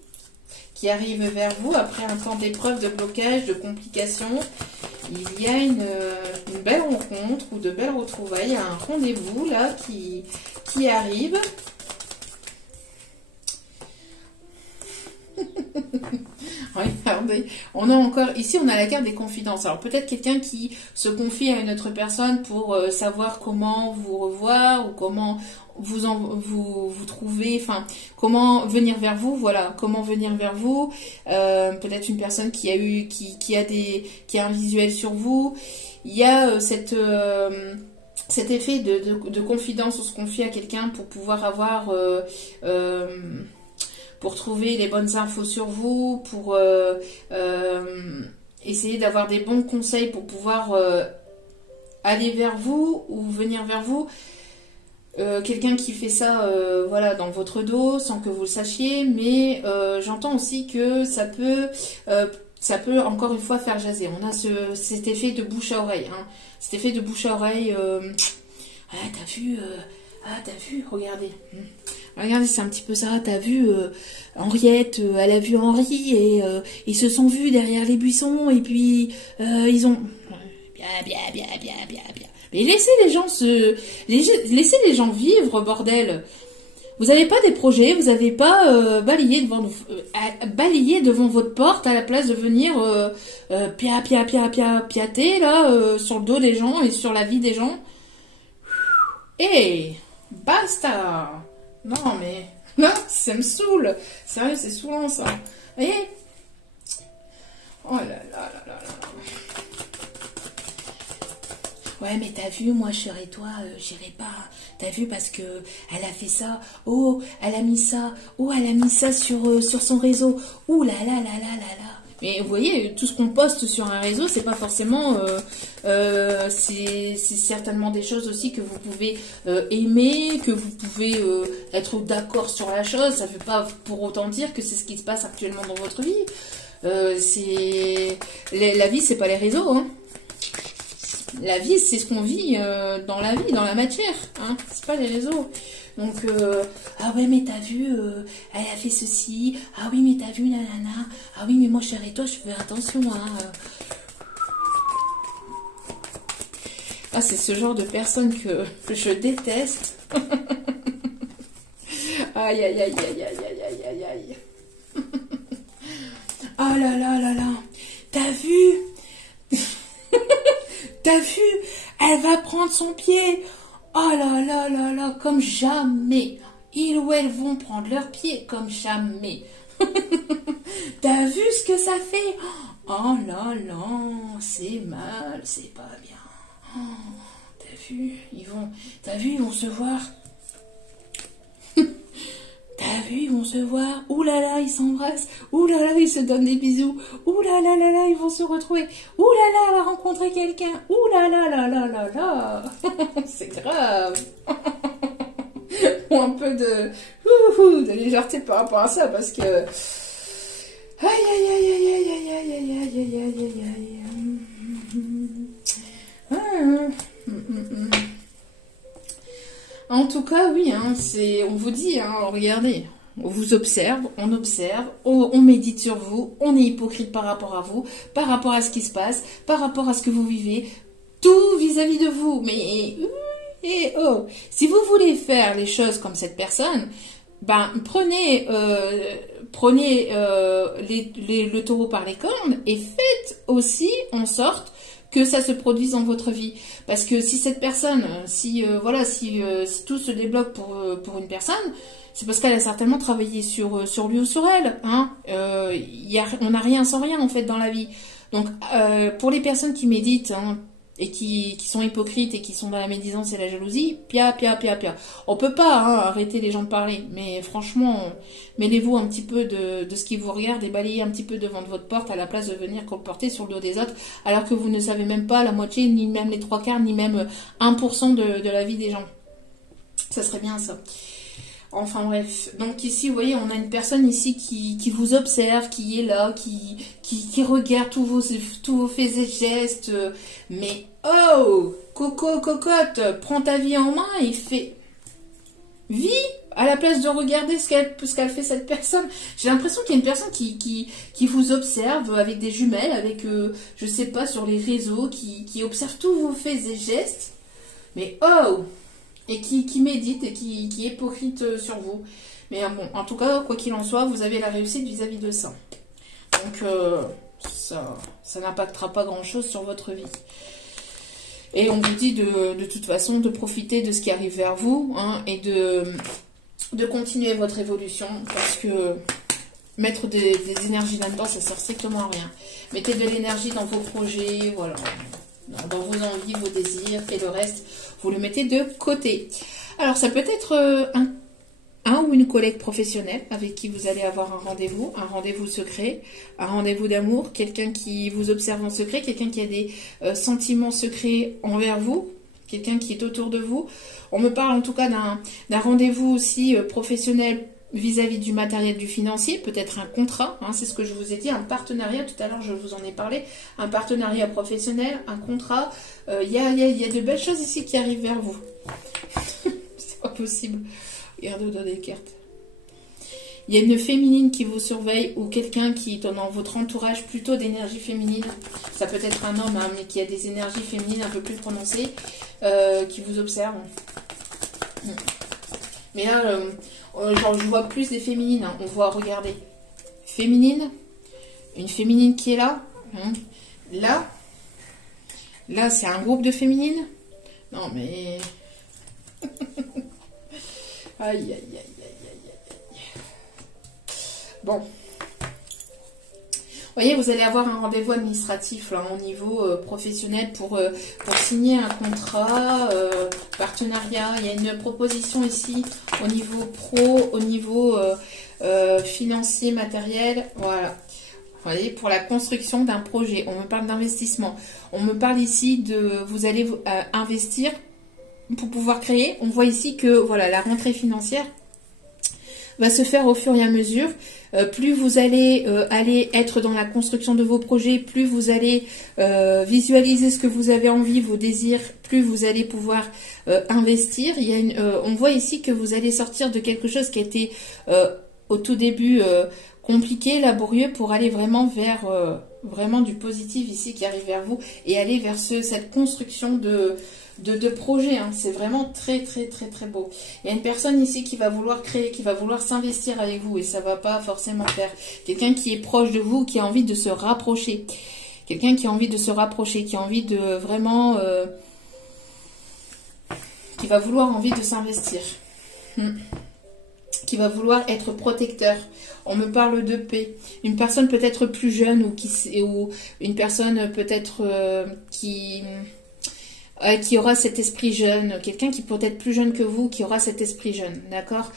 qui arrive vers vous après un temps d'épreuve, de blocage, de complications. Il y a une belle rencontre ou de belles retrouvailles, il y a un rendez-vous là qui arrive. Regardez, on a encore, ici on a la carte des confidences. Alors peut-être quelqu'un qui se confie à une autre personne pour savoir comment vous revoir ou comment vous trouver, enfin comment venir vers vous, voilà, comment venir vers vous. Peut-être une personne qui a un visuel sur vous. Il y a cet effet de confidence, on se confie à quelqu'un pour pouvoir avoir pour trouver les bonnes infos sur vous, pour essayer d'avoir des bons conseils pour pouvoir aller vers vous ou venir vers vous. Quelqu'un qui fait ça voilà, dans votre dos sans que vous le sachiez, mais j'entends aussi que ça peut encore une fois faire jaser. On a cet effet de bouche à oreille, hein. Cet effet de bouche à oreille, t'as vu, regardez. Regardez, c'est un petit peu ça. T'as vu, Henriette, elle a vu Henri et ils se sont vus derrière les buissons et puis ils ont... Bien. Mais laissez les gens laissez les gens vivre, bordel. Vous n'avez pas des projets, vous n'avez pas balayé devant votre porte à la place de venir piater là sur le dos des gens et sur la vie des gens. Et basta. Non mais là, ça me saoule. Sérieux, c'est saoulant ça. Vous voyez? Oh là là là là là. Ouais, mais t'as vu, moi, chérie, toi, j'irai pas. T'as vu, parce que elle a fait ça. Oh, elle a mis ça. Oh, elle a mis ça sur son réseau. Ouh là là là là là là. Mais vous voyez, tout ce qu'on poste sur un réseau, c'est pas forcément... c'est certainement des choses aussi que vous pouvez aimer, que vous pouvez être d'accord sur la chose. Ça ne veut pas pour autant dire que c'est ce qui se passe actuellement dans votre vie. La vie, c'est pas les réseaux, hein. La vie, c'est ce qu'on vit dans la vie, dans la matière, hein. C'est pas les réseaux. Donc, ah ouais, mais t'as vu, elle a fait ceci. Ah oui, mais t'as vu, nanana. Ah oui, mais moi, chérie, toi, je fais attention, hein. Ah, c'est ce genre de personne que je déteste. Aïe, aïe, aïe, aïe, aïe, aïe, aïe, aïe, aïe. Oh là là là là. T'as vu? T'as vu? Elle va prendre son pied. Oh là là là là, comme jamais. Ils ou elles vont prendre leur pied comme jamais. T'as vu ce que ça fait? Oh là là, c'est mal, c'est pas bien. Oh, t'as vu, ils vont se voir. T'as vu, ils vont se voir. Ouh là là, ils s'embrassent. Ouh là là, ils se donnent des bisous. Ouh là là là là, ils vont se retrouver. Ouh là là, elle va rencontrer quelqu'un. Ouh là là là là là là. C'est grave. Ou un peu de légèreté par rapport à ça, parce que... Aïe aïe aïe aïe aïe aïe aïe aïe aïe aïe aïe aïe. En tout cas, oui, hein, on vous dit, hein, regardez, on vous observe, on médite sur vous, on est hypocrite par rapport à vous, par rapport à ce qui se passe, par rapport à ce que vous vivez, tout vis-à-vis de vous. Mais, si vous voulez faire les choses comme cette personne, ben, prenez le taureau par les cornes et faites aussi en sorte que ça se produise dans votre vie. Parce que si cette personne, si tout se débloque pour une personne, c'est parce qu'elle a certainement travaillé sur lui ou sur elle. Hein. On n'a rien sans rien en fait dans la vie. Donc pour les personnes qui méditent, hein, et qui sont hypocrites et qui sont dans la médisance et la jalousie, pia. On peut pas arrêter les gens de parler, mais franchement, mêlez-vous un petit peu de ce qui vous regarde et balayez un petit peu devant votre porte à la place de venir colporter sur le dos des autres, alors que vous ne savez même pas la moitié, ni même les 3/4, ni même 1% de la vie des gens. Ça serait bien ça. Enfin bref, donc ici vous voyez on a une personne ici qui vous observe, qui est là, qui regarde tous vos faits et gestes, mais oh, cocotte, prends ta vie en main et vis à la place de regarder ce qu'elle fait cette personne. J'ai l'impression qu'il y a une personne qui vous observe avec des jumelles, avec je sais pas sur les réseaux, qui observe tous vos faits et gestes, mais oh, et qui médite et qui est hypocrite sur vous. Mais bon, en tout cas, quoi qu'il en soit, vous avez la réussite vis-à-vis de ça. Donc, ça n'impactera pas grand-chose sur votre vie. Et on vous dit de toute façon de profiter de ce qui arrive vers vous, hein, et de continuer votre évolution, parce que mettre des énergies là-dedans, ça sert strictement à rien. Mettez de l'énergie dans vos projets, voilà, dans vos envies, vos désirs, et le reste, vous le mettez de côté. Alors, ça peut être un ou une collègue professionnelle avec qui vous allez avoir un rendez-vous secret, un rendez-vous d'amour, quelqu'un qui vous observe en secret, quelqu'un qui a des sentiments secrets envers vous, quelqu'un qui est autour de vous. On me parle en tout cas d'un rendez-vous aussi professionnel vis-à-vis du matériel, du financier, peut-être un contrat, hein, c'est ce que je vous ai dit, un partenariat, tout à l'heure je vous en ai parlé, un partenariat professionnel, un contrat, y a de belles choses ici qui arrivent vers vous. C'est pas possible. Regardez dans des cartes. Il y a une féminine qui vous surveille ou quelqu'un qui est dans votre entourage plutôt d'énergie féminine. Ça peut être un homme, hein, mais qui a des énergies féminines un peu plus prononcées. qui vous observent. Mais là, genre, je vois plus des féminines. Hein. On voit, regardez, féminine, une féminine qui est là. Hein. Là, c'est un groupe de féminines. Non, mais... aïe, aïe, aïe, aïe, aïe, aïe. Bon. Vous voyez, vous allez avoir un rendez-vous administratif là, au niveau professionnel pour signer un contrat, partenariat. Il y a une proposition ici au niveau pro, au niveau financier, matériel. Voilà. Vous voyez, pour la construction d'un projet. On me parle d'investissement. On me parle ici de... Vous allez investir pour pouvoir créer. On voit ici que voilà, la rentrée financière va se faire au fur et à mesure. Plus vous allez aller être dans la construction de vos projets, plus vous allez visualiser ce que vous avez envie, vos désirs, plus vous allez pouvoir investir. Il y a on voit ici que vous allez sortir de quelque chose qui a été au tout début compliqué, laborieux, pour aller vraiment vers vraiment du positif ici qui arrive vers vous et aller vers cette construction de projet. Hein. C'est vraiment très très très très beau. Il y a une personne ici qui va vouloir créer, qui va vouloir s'investir avec vous et ça va pas forcément faire. Quelqu'un qui est proche de vous, qui a envie de se rapprocher. Quelqu'un qui a envie de se rapprocher, qui a envie de vraiment... qui va vouloir envie de s'investir. Qui va vouloir être protecteur. On me parle de paix. Une personne peut-être plus jeune ou une personne peut-être qui aura cet esprit jeune. Quelqu'un qui peut être plus jeune que vous, qui aura cet esprit jeune. D'accord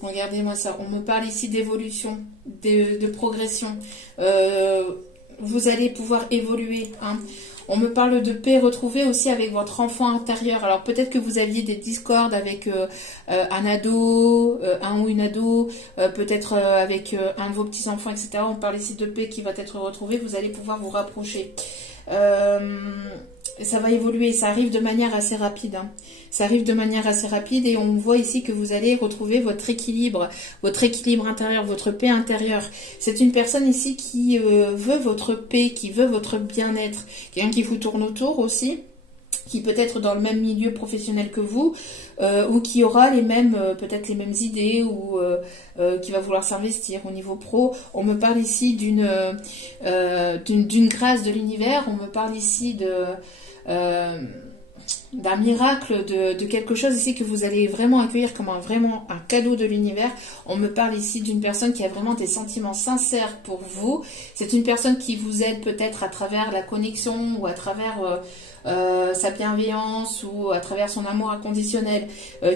regardez-moi ça. On me parle ici d'évolution, de progression. Vous allez pouvoir évoluer. Hein. On me parle de paix retrouvée aussi avec votre enfant intérieur. Alors peut-être que vous aviez des discordes avec un ado, un ou une ado, peut-être avec un de vos petits-enfants, etc. On parle ici de paix qui va être retrouvée. Vous allez pouvoir vous rapprocher. Ça va évoluer, ça arrive de manière assez rapide. Hein. Ça arrive de manière assez rapide et on voit ici que vous allez retrouver votre équilibre intérieur, votre paix intérieure. C'est une personne ici qui veut votre paix, qui veut votre bien-être. Quelqu'un qui vous tourne autour aussi, qui peut être dans le même milieu professionnel que vous, ou qui aura les mêmes, peut-être les mêmes idées, ou qui va vouloir s'investir au niveau pro. On me parle ici d'une grâce de l'univers, on me parle ici d'un miracle, de quelque chose ici que vous allez vraiment accueillir comme vraiment un cadeau de l'univers. On me parle ici d'une personne qui a vraiment des sentiments sincères pour vous. C'est une personne qui vous aide peut-être à travers la connexion ou à travers sa bienveillance ou à travers son amour inconditionnel,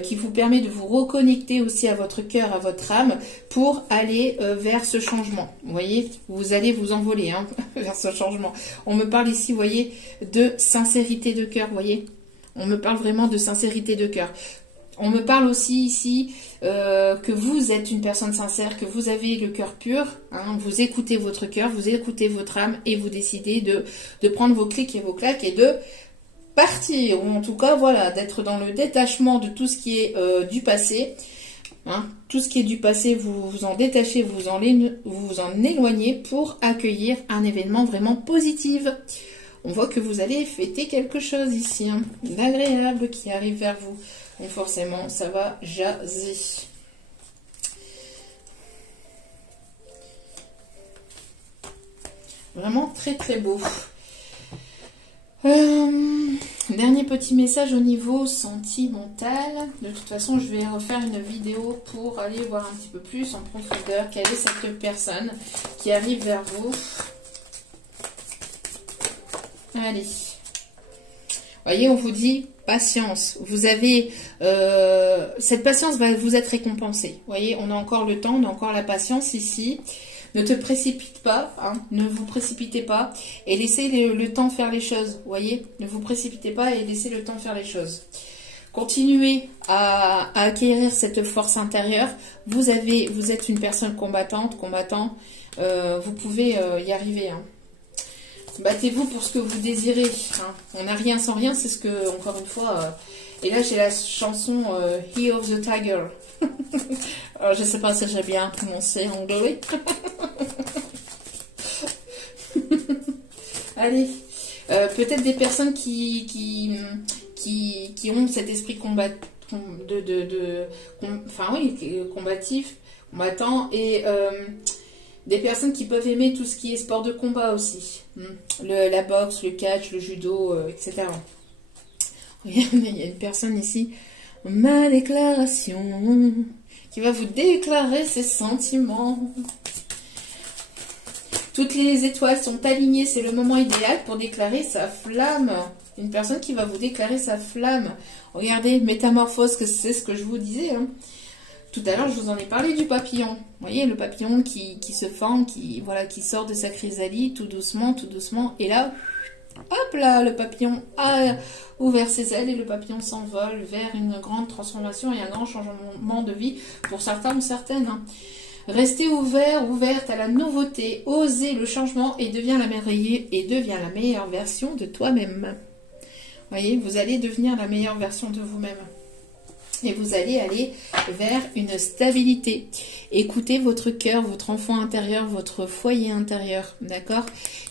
qui vous permet de vous reconnecter aussi à votre cœur, à votre âme pour aller vers ce changement. Vous voyez, vous allez vous envoler hein, vers ce changement. On me parle ici, vous voyez, de sincérité de cœur, vous voyez. On me parle vraiment de sincérité de cœur. On me parle aussi ici que vous êtes une personne sincère, que vous avez le cœur pur. Hein, vous écoutez votre cœur, vous écoutez votre âme et vous décidez de prendre vos clics et vos claques et de partir. Ou en tout cas, voilà, d'être dans le détachement de tout ce qui est du passé. Hein, tout ce qui est du passé, vous vous en détachez, vous vous en éloignez pour accueillir un événement vraiment positif. On voit que vous allez fêter quelque chose ici, hein, d'agréable qui arrive vers vous. Donc forcément, ça va jaser. Vraiment très très beau. Dernier petit message au niveau sentimental. De toute façon, je vais refaire une vidéo pour aller voir un petit peu plus en profondeur quelle est cette personne qui arrive vers vous. Allez. Voyez, on vous dit patience. Vous avez cette patience va vous être récompensée. Voyez, on a encore le temps, on a encore la patience ici. Ne te précipite pas, hein, ne vous précipitez pas et laissez le temps faire les choses. Voyez, ne vous précipitez pas et laissez le temps faire les choses. Continuez à acquérir cette force intérieure. Vous êtes une personne combattante, combattant. Vous pouvez y arriver. Hein. Battez-vous pour ce que vous désirez. Hein. On n'a rien sans rien, c'est ce que, encore une fois... et là, j'ai la chanson He of the Tiger. Je ne sais pas si j'ai bien prononcé en anglais. Allez, peut-être des personnes qui ont cet esprit combatif, combattant, et des personnes qui peuvent aimer tout ce qui est sport de combat aussi. La boxe, le catch, le judo, etc. Regardez, il y a une personne ici, ma déclaration, qui va vous déclarer ses sentiments. Toutes les étoiles sont alignées, c'est le moment idéal pour déclarer sa flamme. Une personne qui va vous déclarer sa flamme. Regardez, métamorphose, c'est ce que je vous disais. Tout à l'heure, je vous en ai parlé du papillon. Vous voyez, le papillon qui se forme, qui sort de sa chrysalide tout doucement. Et là, hop là, le papillon a ouvert ses ailes et le papillon s'envole vers une grande transformation et un grand changement de vie pour certains ou certaines. Restez ouverte à la nouveauté, osez le changement et deviens la meilleure version de toi-même. Voyez, vous allez devenir la meilleure version de vous-même. Et vous allez aller vers une stabilité. Écoutez votre cœur, votre enfant intérieur, votre foyer intérieur. D'accord?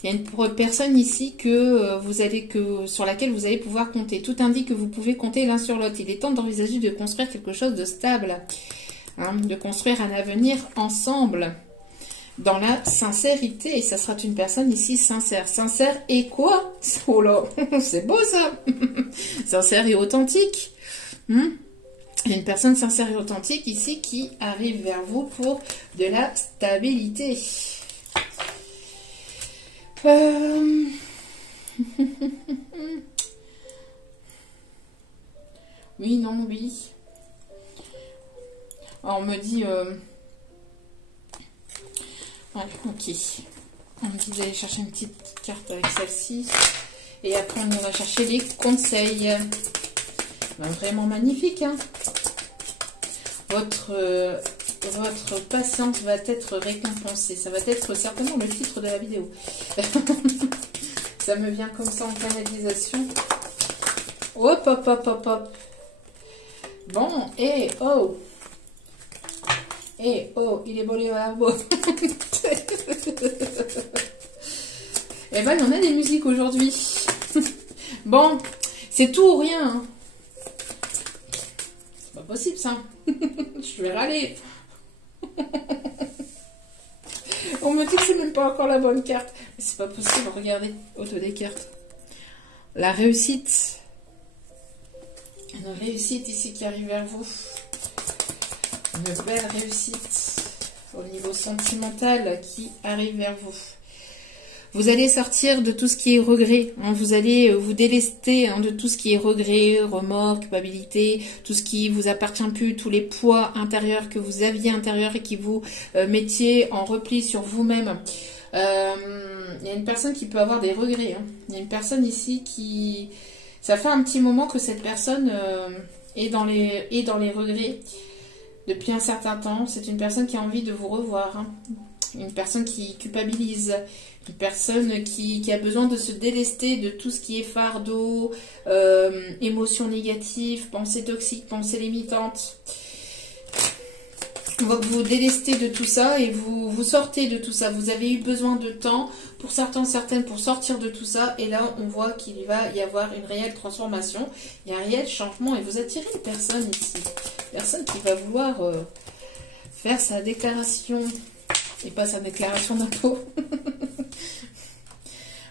Il y a une personne ici sur laquelle vous allez pouvoir compter. Tout indique que vous pouvez compter l'un sur l'autre. Il est temps d'envisager de construire quelque chose de stable. De construire un avenir ensemble. Dans la sincérité. Et ça sera une personne ici sincère. Sincère et quoi? Oh là, c'est beau ça. Sincère et authentique. Il y a une personne sincère et authentique ici qui arrive vers vous pour de la stabilité. Oui, non, oui. Alors, on me dit... Ouais, ok. On me dit d'aller chercher une petite carte avec celle-ci. Et après, on va chercher les conseils. Vraiment magnifique, hein. Votre patience va être récompensée. Ça va être certainement le titre de la vidéo. Ça me vient comme ça en canalisation. Hop, hop, hop, hop, hop. Bon, et oh. Et oh, il est beau, les beau. Eh ben, il y en a des musiques aujourd'hui. Bon, c'est tout ou rien, hein. C'est pas possible ça. Je vais râler. On me dit que c'est même pas encore la bonne carte. Mais c'est pas possible, regardez. Auto des cartes. La réussite. Une réussite ici qui arrive vers vous. Une belle réussite au niveau sentimental qui arrive vers vous. Vous allez sortir de tout ce qui est regret. Vous allez vous délester de tout ce qui est regret, remords, culpabilité, tout ce qui vous appartient plus, tous les poids intérieurs que vous aviez intérieurs et qui vous mettiez en repli sur vous-même. Il y a une personne qui peut avoir des regrets. Il y a une personne ici qui... Ça fait un petit moment que cette personne est dans les regrets depuis un certain temps. C'est une personne qui a envie de vous revoir. Une personne qui culpabilise. Une personne qui a besoin de se délester de tout ce qui est fardeau, émotions négatives, pensées toxiques, pensées limitantes. On va vous délester de tout ça et vous sortez de tout ça. Vous avez eu besoin de temps pour certaines pour sortir de tout ça. Et là, on voit qu'il va y avoir une réelle transformation. Il y a un réel changement et vous attirez une personne ici. Une personne qui va vouloir faire sa déclaration. Et pas sa déclaration d'impôt.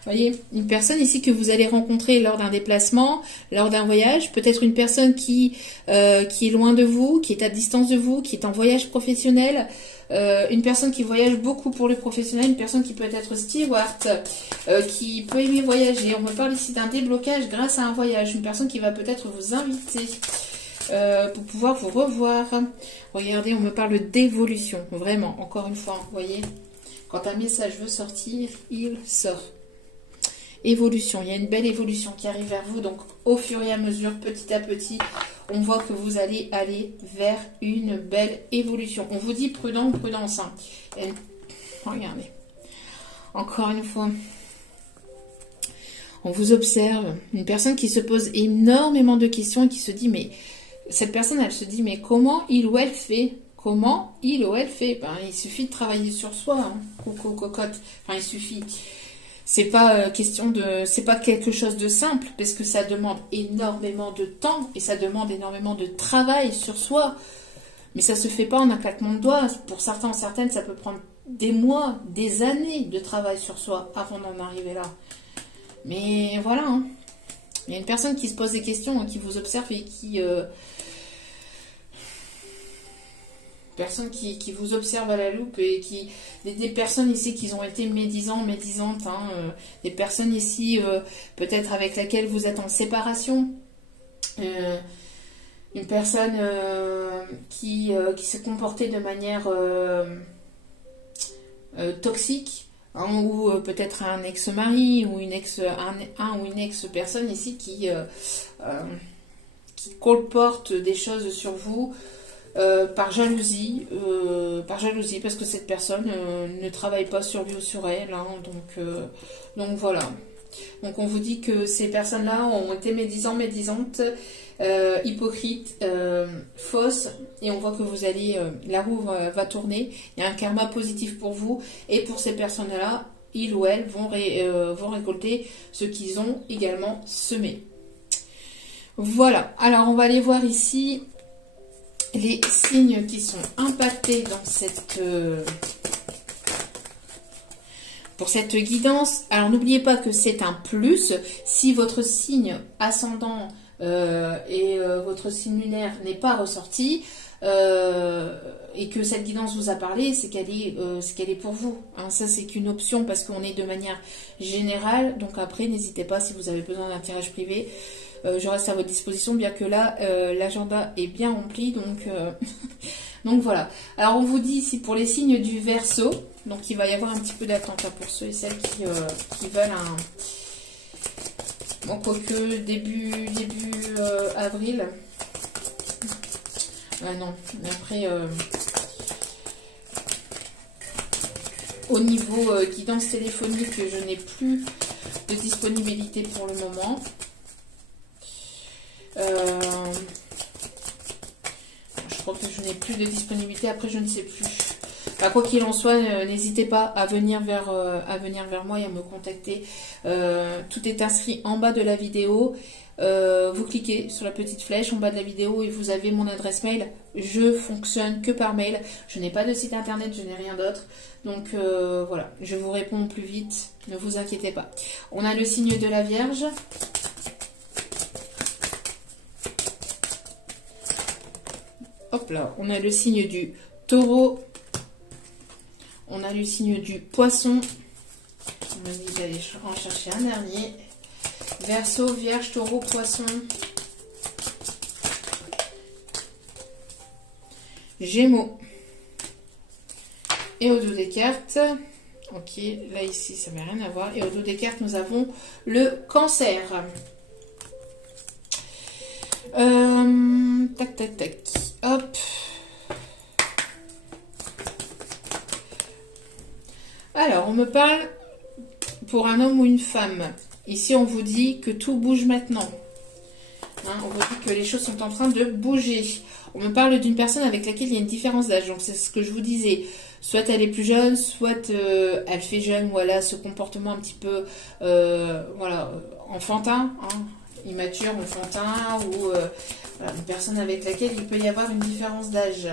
Voyez, une personne ici que vous allez rencontrer lors d'un déplacement, lors d'un voyage, peut-être une personne qui est loin de vous, qui est à distance de vous, qui est en voyage professionnel, une personne qui voyage beaucoup pour le professionnel, une personne qui peut être steward, qui peut aimer voyager. On me parle ici d'un déblocage grâce à un voyage, une personne qui va peut-être vous inviter pour pouvoir vous revoir. Regardez, on me parle d'évolution, vraiment, encore une fois, vous voyez, quand un message veut sortir, il sort. Évolution, il y a une belle évolution qui arrive vers vous, donc au fur et à mesure, petit à petit, on voit que vous allez aller vers une belle évolution. On vous dit prudent, prudence. Et, regardez, encore une fois, on vous observe, une personne qui se pose énormément de questions et qui se dit, mais cette personne, elle se dit, mais comment il ou elle fait? Comment il ou elle fait? Ben, il suffit de travailler sur soi, coco, cocotte, enfin il suffit... C'est pas c'est pas quelque chose de simple parce que ça demande énormément de temps et ça demande énormément de travail sur soi. Mais ça se fait pas en un claquement de doigts. Pour certains, certaines, ça peut prendre des mois, des années de travail sur soi avant d'en arriver là. Mais voilà, hein. Il y a une personne qui se pose des questions, hein, qui vous observe et personne qui vous observe à la loupe et des personnes ici qui ont été médisantes, hein, des personnes ici peut-être avec laquelle vous êtes en séparation, une personne qui s'est comportée de manière toxique, hein, ou peut-être un ex-mari ou une ex-personne ici qui colporte des choses sur vous. Par jalousie, parce que cette personne ne travaille pas sur lui ou sur elle, hein, donc voilà. Donc on vous dit que ces personnes-là ont été médisantes, hypocrites, fausses, et on voit que vous allez, la roue va tourner, il y a un karma positif pour vous, et pour ces personnes-là, ils ou elles vont récolter ce qu'ils ont également semé. Voilà, alors on va aller voir ici les signes qui sont impactés dans pour cette guidance. Alors n'oubliez pas que c'est un plus. Si votre signe ascendant et votre signe lunaire n'est pas ressorti et que cette guidance vous a parlé, c'est qu'elle est pour vous. Hein, ça c'est qu'une option parce qu'on est de manière générale. Donc après n'hésitez pas si vous avez besoin d'un tirage privé. Je reste à votre disposition, bien que là, l'agenda est bien rempli, donc voilà. Alors, on vous dit ici pour les signes du Verseau, donc il va y avoir un petit peu d'attente pour ceux et celles qui veulent un... Bon, quoique début avril. Non, mais après, au niveau guidance téléphonique, je n'ai plus de disponibilité pour le moment. Je crois que je n'ai plus de disponibilité. Après, je ne sais plus. Bah, quoi qu'il en soit, n'hésitez pas à venir vers moi et à me contacter. Tout est inscrit en bas de la vidéo. Vous cliquez sur la petite flèche en bas de la vidéo et vous avez mon adresse mail. Je fonctionne que par mail. Je n'ai pas de site internet, je n'ai rien d'autre. Donc voilà, je vous réponds au plus vite. Ne vous inquiétez pas. On a le signe de la Vierge. Hop là, on a le signe du Taureau. On a le signe du Poisson. On m'a dit d'aller en chercher un dernier. Verseau, Vierge, Taureau, Poisson. Gémeaux. Et au dos des cartes. Ok, là ici, ça n'a rien à voir. Et au dos des cartes, nous avons le Cancer. Tac, tac, tac. Hop. Alors, on me parle pour un homme ou une femme. Ici, on vous dit que tout bouge maintenant. Hein, on vous dit que les choses sont en train de bouger. On me parle d'une personne avec laquelle il y a une différence d'âge. Donc, c'est ce que je vous disais. Soit elle est plus jeune, soit elle fait jeune, ou elle a ce comportement un petit peu voilà, enfantin, hein, immature, enfantin, ou voilà, une personne avec laquelle il peut y avoir une différence d'âge.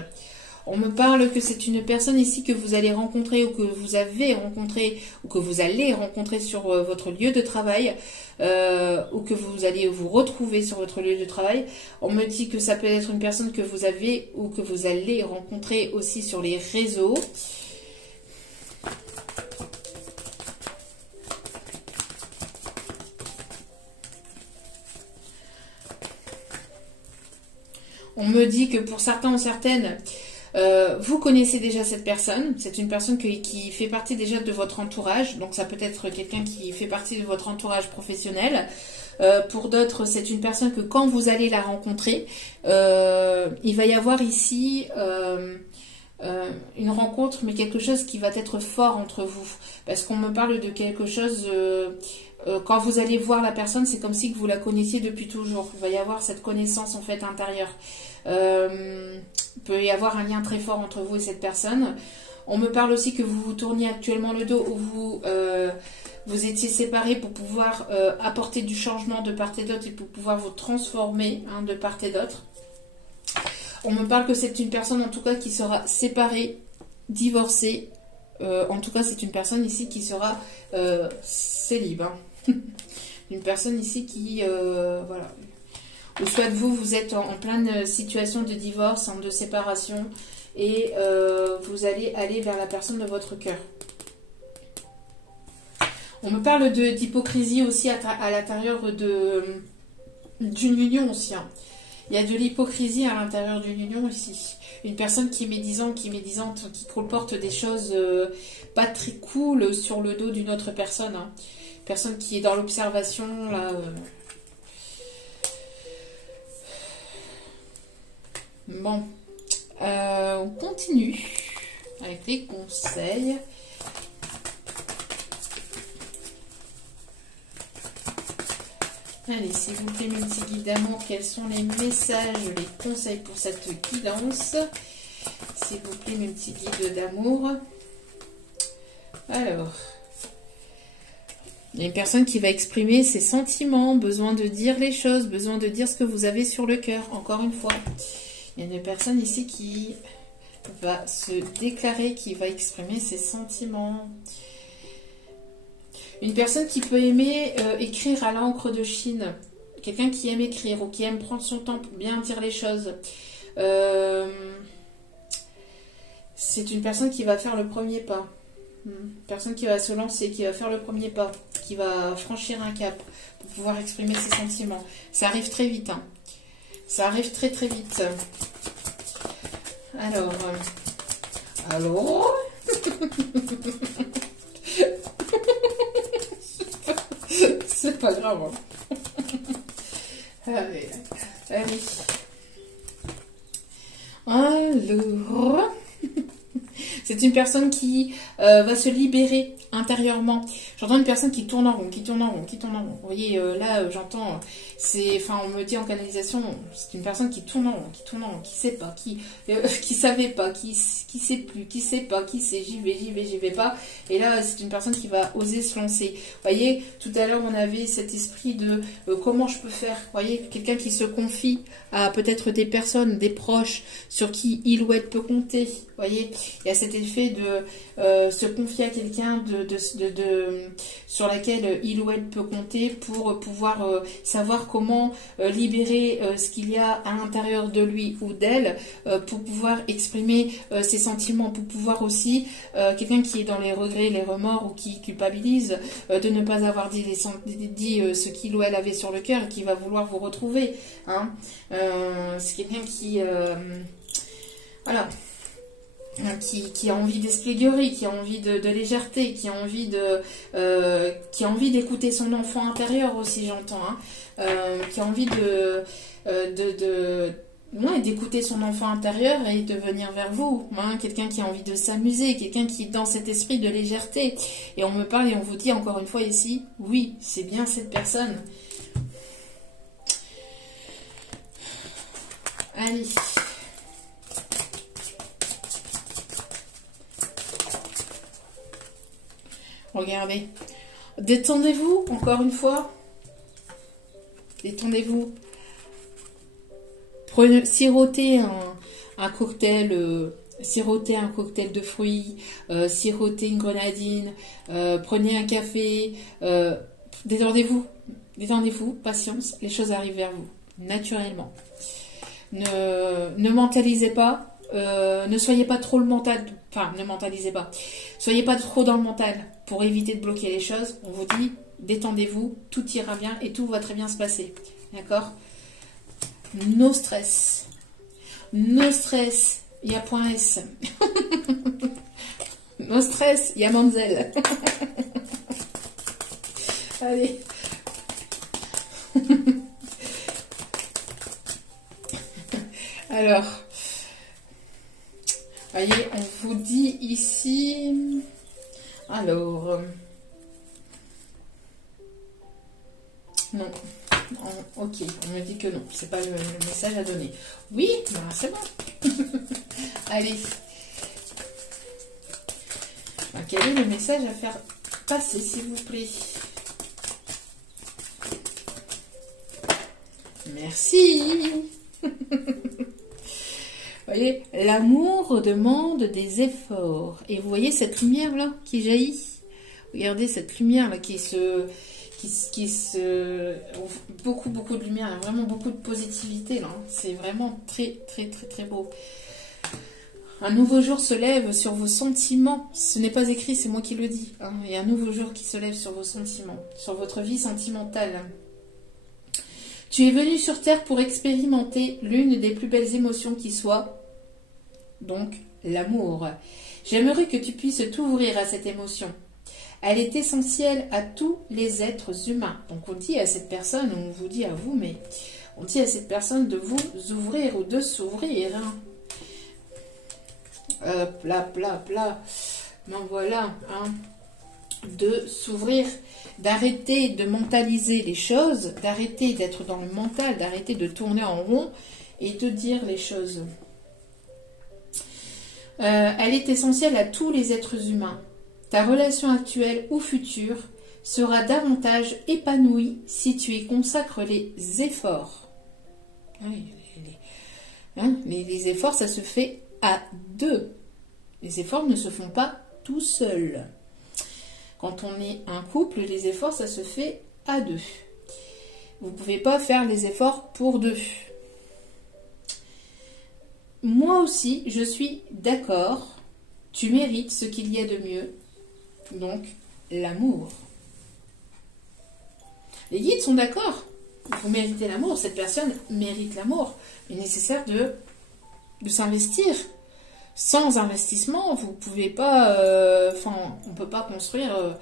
On me parle que c'est une personne ici que vous allez rencontrer ou que vous avez rencontré ou que vous allez rencontrer sur votre lieu de travail ou que vous allez vous retrouver sur votre lieu de travail. On me dit que ça peut être une personne que vous avez ou que vous allez rencontrer aussi sur les réseaux. On me dit que pour certains ou certaines, vous connaissez déjà cette personne. C'est une personne qui fait partie déjà de votre entourage. Donc ça peut être quelqu'un qui fait partie de votre entourage professionnel. Pour d'autres, c'est une personne que quand vous allez la rencontrer, il va y avoir ici une rencontre, mais quelque chose qui va être fort entre vous. Parce qu'on me parle de quelque chose... quand vous allez voir la personne, c'est comme si vous la connaissiez depuis toujours. Il va y avoir cette connaissance en fait intérieure. Il peut y avoir un lien très fort entre vous et cette personne. On me parle aussi que vous vous tourniez actuellement le dos ou vous étiez séparés pour pouvoir apporter du changement de part et d'autre et pour pouvoir vous transformer hein, de part et d'autre. On me parle que c'est une personne en tout cas qui sera séparée, divorcée. En tout cas, c'est une personne ici qui sera célib. Hein. Une personne ici qui, voilà. Ou soit vous êtes en pleine situation de divorce, de séparation, et vous allez aller vers la personne de votre cœur. On me parle d'hypocrisie aussi à l'intérieur d'une union aussi. Hein. Il y a de l'hypocrisie à l'intérieur d'une union ici. Une personne qui est médisante, qui comporte des choses pas très cool sur le dos d'une autre personne. Hein. Personne qui est dans l'observation, là. Bon. On continue avec les conseils. Allez, s'il vous plaît, mes petits guides d'amour, quels sont les messages, les conseils pour cette guidance? S'il vous plaît, mes petits guides d'amour. Alors, il y a une personne qui va exprimer ses sentiments, besoin de dire les choses, besoin de dire ce que vous avez sur le cœur, encore une fois. Il y a une personne ici qui va se déclarer, qui va exprimer ses sentiments. Une personne qui peut aimer écrire à l'encre de Chine. Quelqu'un qui aime écrire ou qui aime prendre son temps pour bien dire les choses. C'est une personne qui va faire le premier pas. Une personne qui va se lancer, qui va faire le premier pas, qui va franchir un cap pour pouvoir exprimer ses sentiments. Ça arrive très vite. Hein. Ça arrive très très vite. Alors... allô. C'est pas grave. Hein. Allez. Allez. Alors... c'est une personne qui va se libérer intérieurement. J'entends une personne qui tourne en rond, qui tourne en rond, qui tourne en rond. Vous voyez, là, j'entends, enfin, on me dit en canalisation, c'est une personne qui tourne en rond, qui sait pas, qui savait pas, qui sait plus, qui sait pas, qui sait, j'y vais pas. Et là, c'est une personne qui va oser se lancer. Vous voyez, tout à l'heure, on avait cet esprit de comment je peux faire. Vous voyez, quelqu'un qui se confie à peut-être des personnes, des proches, sur qui il ou elle peut compter. Vous voyez, il y a cet effet de se confier à quelqu'un sur laquelle il ou elle peut compter pour pouvoir savoir comment libérer ce qu'il y a à l'intérieur de lui ou d'elle, pour pouvoir exprimer ses sentiments, pour pouvoir aussi, quelqu'un qui est dans les regrets, les remords ou qui culpabilise de ne pas avoir dit ce qu'il ou elle avait sur le cœur et qui va vouloir vous retrouver. Hein. C'est quelqu'un qui... voilà. Qui a envie d'espièglerie, qui a envie de légèreté, qui a envie d'écouter son enfant intérieur aussi, j'entends, hein, qui a envie d'écouter son enfant intérieur et de venir vers vous, hein, quelqu'un qui a envie de s'amuser, quelqu'un qui est dans cet esprit de légèreté. Et on me parle et on vous dit encore une fois ici, oui, c'est bien cette personne. Allez. Regardez. Détendez-vous, encore une fois. Détendez-vous. Sirotez un cocktail, sirotez un cocktail de fruits, sirotez une grenadine, prenez un café. Détendez-vous. Détendez-vous, patience. Les choses arrivent vers vous, naturellement. Ne mentalisez pas. Ne soyez pas trop le mental, enfin ne mentalisez pas, soyez pas trop dans le mental pour éviter de bloquer les choses. On vous dit détendez-vous, tout ira bien et tout va très bien se passer, d'accord? No stress, il y a point S. No stress, il y a Manzel. Allez. Alors, voyez, on vous dit ici, alors, non, ok, on me dit que non, c'est pas le message à donner. Oui, ben c'est bon. Allez. Ben, quel est le message à faire Passez, s'il vous plaît. Merci. Vous voyez, l'amour demande des efforts. Et vous voyez cette lumière-là qui jaillit. Regardez cette lumière-là qui se... Beaucoup de lumière. Il y a vraiment beaucoup de positivité, là. C'est vraiment très beau. Un nouveau jour se lève sur vos sentiments. Ce n'est pas écrit, c'est moi qui le dis. Hein. Il y a un nouveau jour qui se lève sur vos sentiments, sur votre vie sentimentale. Tu es venu sur Terre pour expérimenter l'une des plus belles émotions qui soit, donc l'amour. J'aimerais que tu puisses t'ouvrir à cette émotion. Elle est essentielle à tous les êtres humains. Donc on dit à cette personne, on vous dit à vous, mais on dit à cette personne de vous ouvrir ou de s'ouvrir. Hein. Plat. Non, voilà. Hein. De s'ouvrir, d'arrêter de mentaliser les choses, d'arrêter d'être dans le mental, d'arrêter de tourner en rond et de dire les choses. Elle est essentielle à tous les êtres humains. Ta relation actuelle ou future sera davantage épanouie si tu y consacres les efforts. Oui, les efforts, ça se fait à deux. Les efforts ne se font pas tout seuls. Quand on est un couple, les efforts, ça se fait à deux. Vous ne pouvez pas faire les efforts pour deux. Moi aussi, je suis d'accord. Tu mérites ce qu'il y a de mieux. Donc, l'amour. Les guides sont d'accord. Vous méritez l'amour. Cette personne mérite l'amour. Il est nécessaire de s'investir. Sans investissement, vous pouvez pas... on ne peut pas construire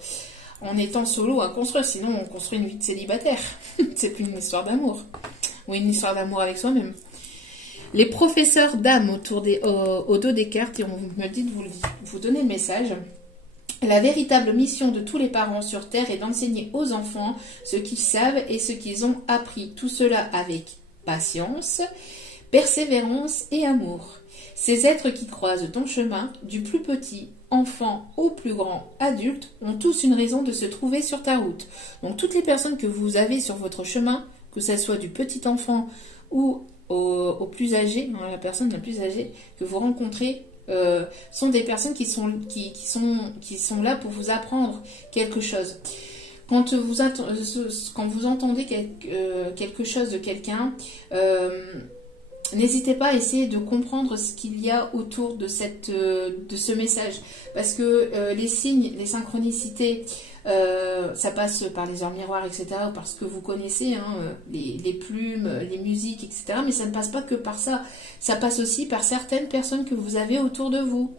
en étant solo à construire. Sinon, on construit une vie de célibataire. C'est plus une histoire d'amour. Ou une histoire d'amour avec soi-même. Les professeurs d'âme au dos des cartes, et on me dit de vous donner le message. La véritable mission de tous les parents sur Terre est d'enseigner aux enfants ce qu'ils savent et ce qu'ils ont appris. Tout cela avec patience, persévérance et amour. Ces êtres qui croisent ton chemin, du plus petit enfant au plus grand adulte, ont tous une raison de se trouver sur ta route. Donc toutes les personnes que vous avez sur votre chemin, que ce soit du petit enfant ou au plus âgé, hein, la personne la plus âgée que vous rencontrez, sont des personnes qui sont là pour vous apprendre quelque chose. Quand vous entendez quelque chose de quelqu'un, n'hésitez pas à essayer de comprendre ce qu'il y a autour de ce message. Parce que les signes, les synchronicités, ça passe par les heures miroirs, etc. Par ce que vous connaissez, hein, les plumes, les musiques, etc. Mais ça ne passe pas que par ça. Ça passe aussi par certaines personnes que vous avez autour de vous.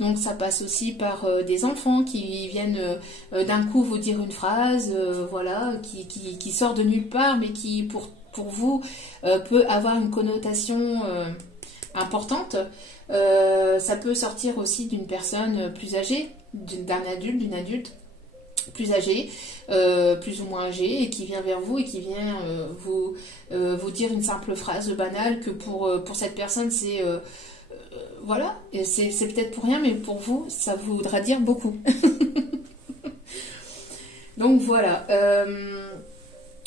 Donc ça passe aussi par des enfants qui viennent d'un coup vous dire une phrase, voilà, qui sort de nulle part, mais qui pour vous peut avoir une connotation importante. Ça peut sortir aussi d'une personne plus âgée, d'une adulte plus âgée, plus ou moins âgée, et qui vient vers vous et qui vient vous dire une simple phrase banale que pour cette personne c'est voilà, c'est peut-être pour rien, mais pour vous ça voudra dire beaucoup. Donc voilà.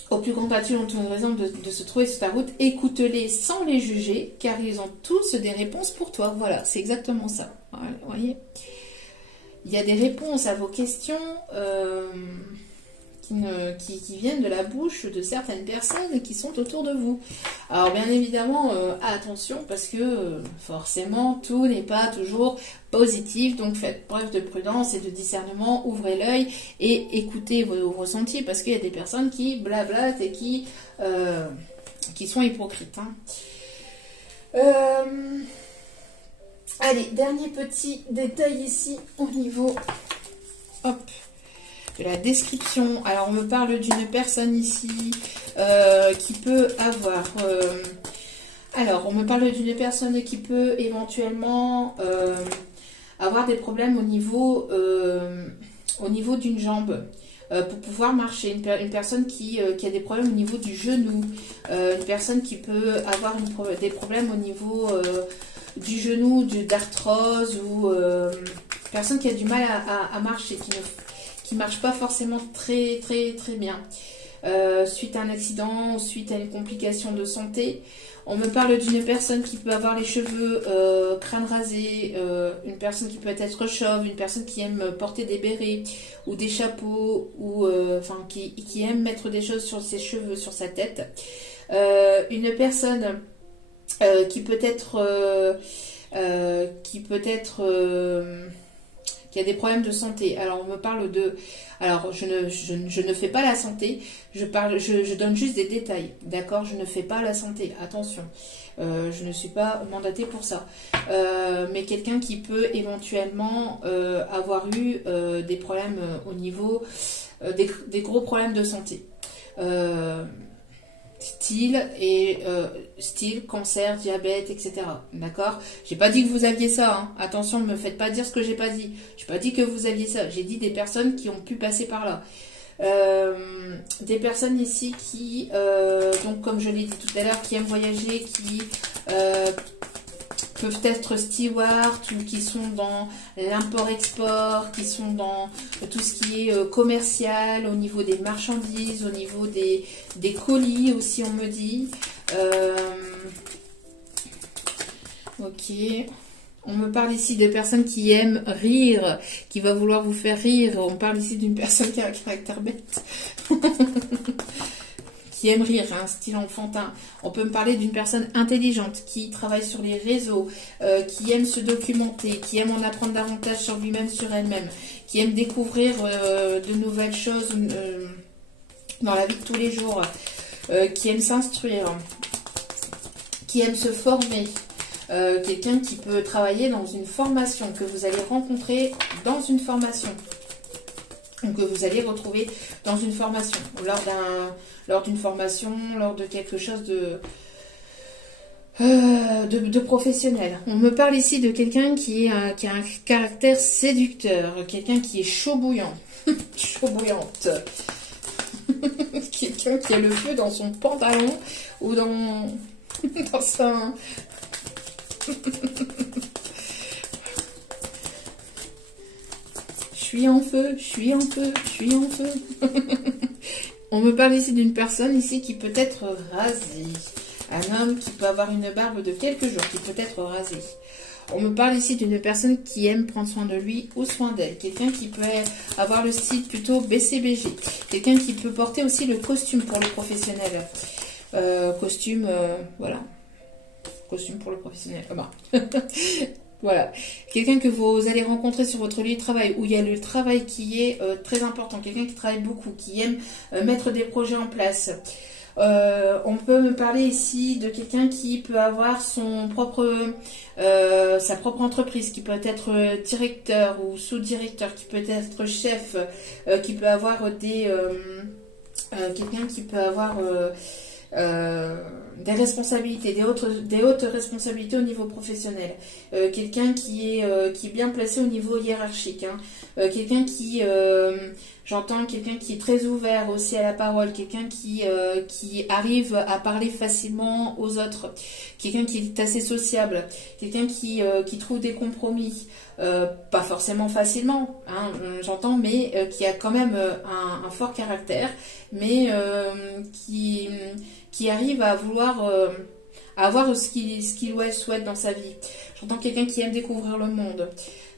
Au plus grand adulte ont une raison de se trouver sur ta route. Écoute-les sans les juger, car ils ont tous des réponses pour toi. Voilà, c'est exactement ça. Vous voyez, il y a des réponses à vos questions qui viennent de la bouche de certaines personnes qui sont autour de vous. Alors bien évidemment, attention, parce que forcément, tout n'est pas toujours positif. Donc faites preuve de prudence et de discernement, ouvrez l'œil et écoutez vos ressentis, parce qu'il y a des personnes qui blablatent et qui sont hypocrites. Hein. Allez, dernier petit détail ici au niveau de la description. Alors on me parle d'une personne ici qui peut avoir... alors on me parle d'une personne qui peut éventuellement avoir des problèmes au niveau d'une jambe. Pour pouvoir marcher, une personne qui a des problèmes au niveau du genou, une personne qui peut avoir des problèmes au niveau du genou, d'arthrose, ou personne qui a du mal à marcher, qui marche pas forcément très bien. Suite à un accident, suite à une complication de santé. On me parle d'une personne qui peut avoir les cheveux crâne rasé, une personne qui peut être chauve, une personne qui aime porter des bérets ou des chapeaux, ou enfin qui aime mettre des choses sur ses cheveux, sur sa tête. Une personne qui peut être qui a des problèmes de santé. Alors on me parle de... Alors je ne fais pas la santé, je donne juste des détails, d'accord? Je ne fais pas la santé, attention. Je ne suis pas mandatée pour ça. Mais quelqu'un qui peut éventuellement avoir eu des problèmes au niveau des gros problèmes de santé. Style cancer, diabète, etc. D'accord? J'ai pas dit que vous aviez ça, hein. Attention, ne me faites pas dire ce que j'ai pas dit. J'ai pas dit que vous aviez ça. J'ai dit des personnes qui ont pu passer par là. Des personnes ici qui, donc comme je l'ai dit tout à l'heure, qui aiment voyager, qui peuvent être stewards ou qui sont dans l'import-export, qui sont dans tout ce qui est commercial, au niveau des marchandises, au niveau des colis aussi, on me dit. Ok. On me parle ici de personnes qui aiment rire, qui va vouloir vous faire rire. On parle ici d'une personne qui a un caractère bête. Qui aime rire, hein, style enfantin. On peut me parler d'une personne intelligente qui travaille sur les réseaux, qui aime se documenter, qui aime en apprendre davantage sur lui-même, sur elle-même, qui aime découvrir de nouvelles choses dans la vie de tous les jours, qui aime s'instruire, qui aime se former. Quelqu'un qui peut travailler dans une formation, que vous allez rencontrer dans une formation, ou que vous allez retrouver dans une formation, lors d'une formation, lors de quelque chose de professionnel. On me parle ici de quelqu'un qui a un caractère séducteur, quelqu'un qui est chaud bouillant, chaud bouillante, quelqu'un qui a le feu dans son pantalon ou dans sa... Je suis en feu, je suis en feu, je suis en feu. On me parle ici d'une personne ici qui peut être rasée. Un homme qui peut avoir une barbe de quelques jours, qui peut être rasé. On me parle ici d'une personne qui aime prendre soin de lui ou soin d'elle. Quelqu'un qui peut avoir le style plutôt BCBG. Quelqu'un qui peut porter aussi le costume pour le professionnel. Voilà. Costume pour le professionnel. Ah bah. Voilà. Quelqu'un que vous allez rencontrer sur votre lieu de travail, où il y a le travail qui est très important. Quelqu'un qui travaille beaucoup, qui aime mettre des projets en place. On peut me parler ici de quelqu'un qui peut avoir sa propre entreprise, qui peut être directeur ou sous-directeur, qui peut être chef, qui peut avoir quelqu'un qui peut avoir des responsabilités, des hautes responsabilités au niveau professionnel. Quelqu'un qui est bien placé au niveau hiérarchique. Hein. Quelqu'un qui... J'entends quelqu'un qui est très ouvert aussi à la parole, quelqu'un qui arrive à parler facilement aux autres, quelqu'un qui est assez sociable, quelqu'un qui trouve des compromis, pas forcément facilement, hein, j'entends, mais qui a quand même un fort caractère, mais qui arrive à vouloir avoir ce qu'il ou elle souhaite dans sa vie. J'entends quelqu'un qui aime découvrir le monde.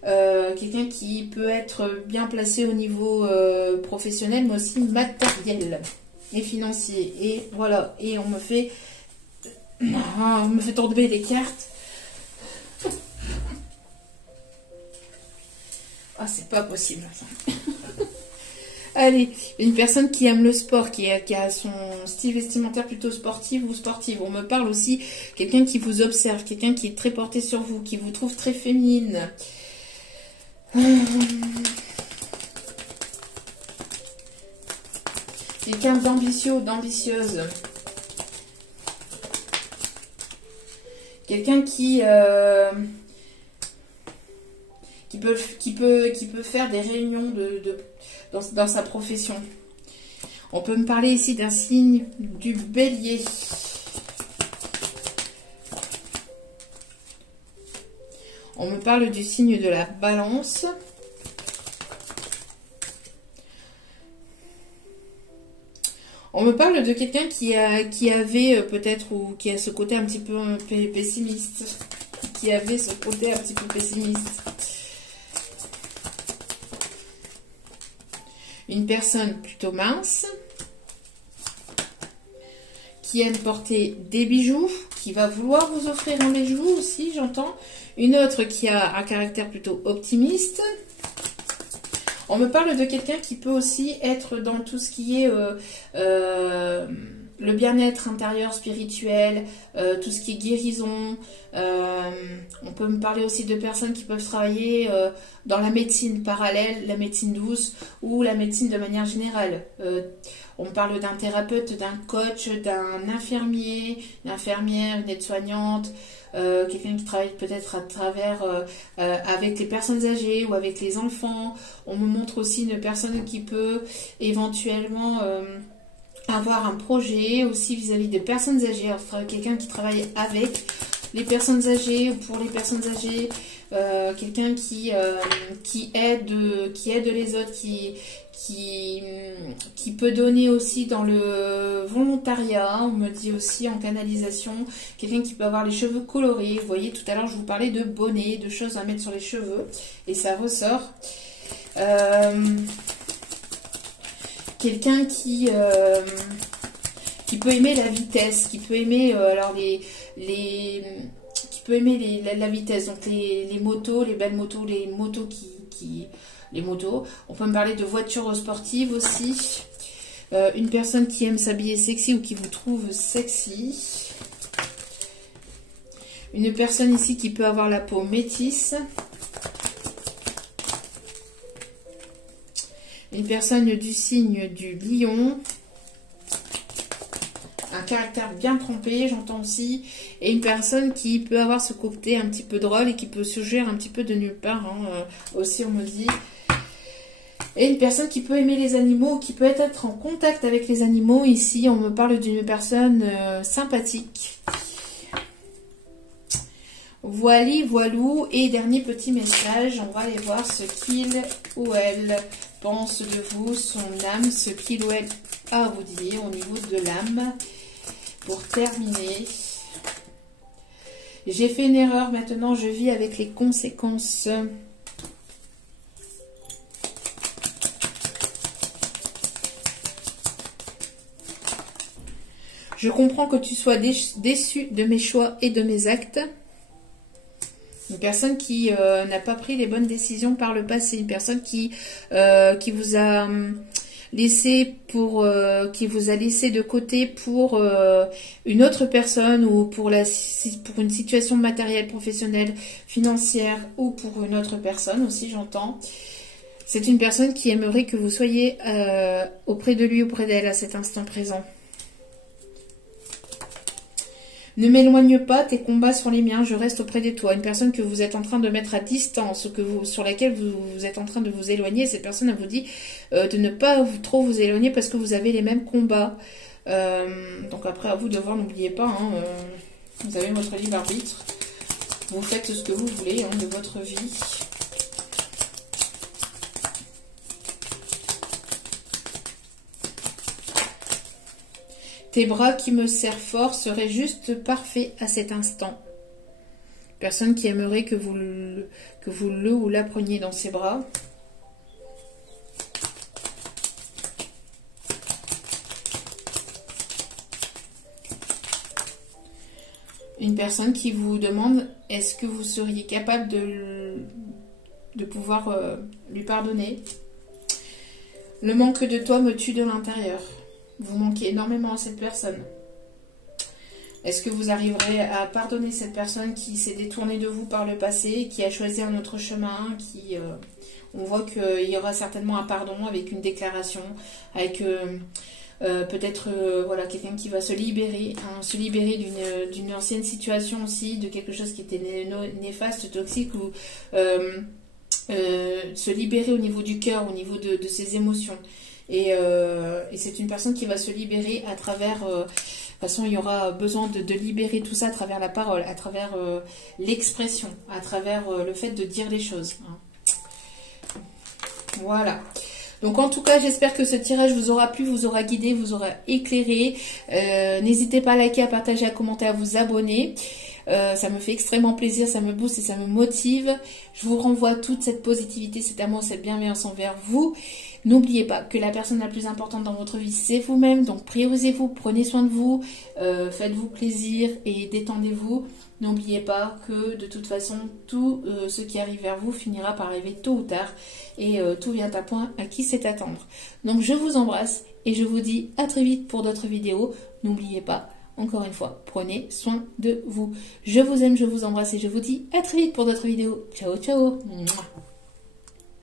Quelqu'un qui peut être bien placé au niveau professionnel, mais aussi matériel et financier. Et voilà, et on me fait tomber les cartes. Ah, c'est pas possible. Allez, une personne qui aime le sport, qui a son style vestimentaire plutôt sportif ou sportive. On me parle aussi quelqu'un qui vous observe, quelqu'un qui est très porté sur vous, qui vous trouve très féminine. Quelqu'un d'ambitieux ou d'ambitieuse. Quelqu'un qui peut faire des réunions dans sa profession. On peut me parler ici d'un signe du Bélier. On me parle du signe de la Balance. On me parle de quelqu'un qui avait peut-être, ou qui a ce côté un petit peu pessimiste. Qui avait ce côté un petit peu pessimiste. Une personne plutôt mince. Qui aime porter des bijoux. Qui va vouloir vous offrir un bijou aussi, j'entends. Une autre qui a un caractère plutôt optimiste. On me parle de quelqu'un qui peut aussi être dans tout ce qui est le bien-être intérieur, spirituel, tout ce qui est guérison. On peut me parler aussi de personnes qui peuvent travailler dans la médecine parallèle, la médecine douce ou la médecine de manière générale. On me parle d'un thérapeute, d'un coach, d'un infirmier, une infirmière, une aide-soignante. Quelqu'un qui travaille peut-être à travers avec les personnes âgées ou avec les enfants. On me montre aussi une personne qui peut éventuellement avoir un projet aussi vis-à-vis des personnes âgées. Alors, quelqu'un qui travaille avec les personnes âgées ou pour les personnes âgées. Quelqu'un qui aide les autres, qui peut donner aussi dans le volontariat. On me dit aussi en canalisation, quelqu'un qui peut avoir les cheveux colorés. Vous voyez, tout à l'heure je vous parlais de bonnets, de choses à mettre sur les cheveux, et ça ressort. Quelqu'un qui peut aimer la vitesse, qui peut aimer la vitesse, donc les motos, les belles motos, les motos les motos. On peut me parler de voitures sportives aussi. Une personne qui aime s'habiller sexy ou qui vous trouve sexy. Une personne ici qui peut avoir la peau métisse. Une personne du signe du lion. Un caractère bien trempé, j'entends aussi. Et une personne qui peut avoir ce côté un petit peu drôle et qui peut surgir un petit peu de nulle part. Aussi, on me dit. Et une personne qui peut aimer les animaux, qui peut être en contact avec les animaux. Ici, on me parle d'une personne sympathique. Voili, voilou. Et dernier petit message, on va aller voir ce qu'il ou elle pense de vous, son âme, ce qu'il ou elle a à vous dire au niveau de l'âme. Pour terminer, j'ai fait une erreur, maintenant je vis avec les conséquences. Je comprends que tu sois déçu de mes choix et de mes actes. Une personne qui n'a pas pris les bonnes décisions par le passé. Une personne qui vous a laissé qui vous a laissé de côté pour une autre personne ou pour une situation matérielle, professionnelle, financière ou pour une autre personne aussi, j'entends. C'est une personne qui aimerait que vous soyez auprès de lui, auprès d'elle à cet instant présent. Ne m'éloigne pas, tes combats sont les miens, je reste auprès de toi. Une personne que vous êtes en train de mettre à distance, sur laquelle vous êtes en train de vous éloigner, cette personne elle vous dit de ne pas trop vous éloigner parce que vous avez les mêmes combats. Donc après, à vous de voir, n'oubliez pas, vous avez votre libre arbitre. Vous faites ce que vous voulez de votre vie. Tes bras qui me serrent fort seraient juste parfaits à cet instant. Personne qui aimerait que vous le ou la preniez dans ses bras. Une personne qui vous demande est-ce que vous seriez capable de pouvoir lui pardonner. Le manque de toi me tue de l'intérieur. Vous manquez énormément à cette personne. Est-ce que vous arriverez à pardonner cette personne qui s'est détournée de vous par le passé, qui a choisi un autre chemin, on voit qu'il y aura certainement un pardon avec une déclaration, avec peut-être voilà, quelqu'un qui va se libérer d'une ancienne situation aussi, de quelque chose qui était néfaste, toxique, ou se libérer au niveau du cœur, au niveau de ses émotions. Et c'est une personne qui va se libérer à travers... de toute façon, il y aura besoin de libérer tout ça à travers la parole, à travers l'expression, à travers le fait de dire les choses. Voilà. Donc en tout cas, j'espère que ce tirage vous aura plu, vous aura guidé, vous aura éclairé. N'hésitez pas à liker, à partager, à commenter, à vous abonner. Ça me fait extrêmement plaisir, ça me booste et ça me motive. Je vous renvoie toute cette positivité, cet amour, cette bienveillance envers vous. N'oubliez pas que la personne la plus importante dans votre vie, c'est vous-même. Donc priorisez-vous, prenez soin de vous, faites-vous plaisir et détendez-vous. N'oubliez pas que de toute façon, tout ce qui arrive vers vous finira par arriver tôt ou tard. Et tout vient à point à qui sait attendre. Donc je vous embrasse et je vous dis à très vite pour d'autres vidéos. N'oubliez pas, encore une fois, prenez soin de vous. Je vous aime, je vous embrasse et je vous dis à très vite pour d'autres vidéos. Ciao, ciao. Mouah.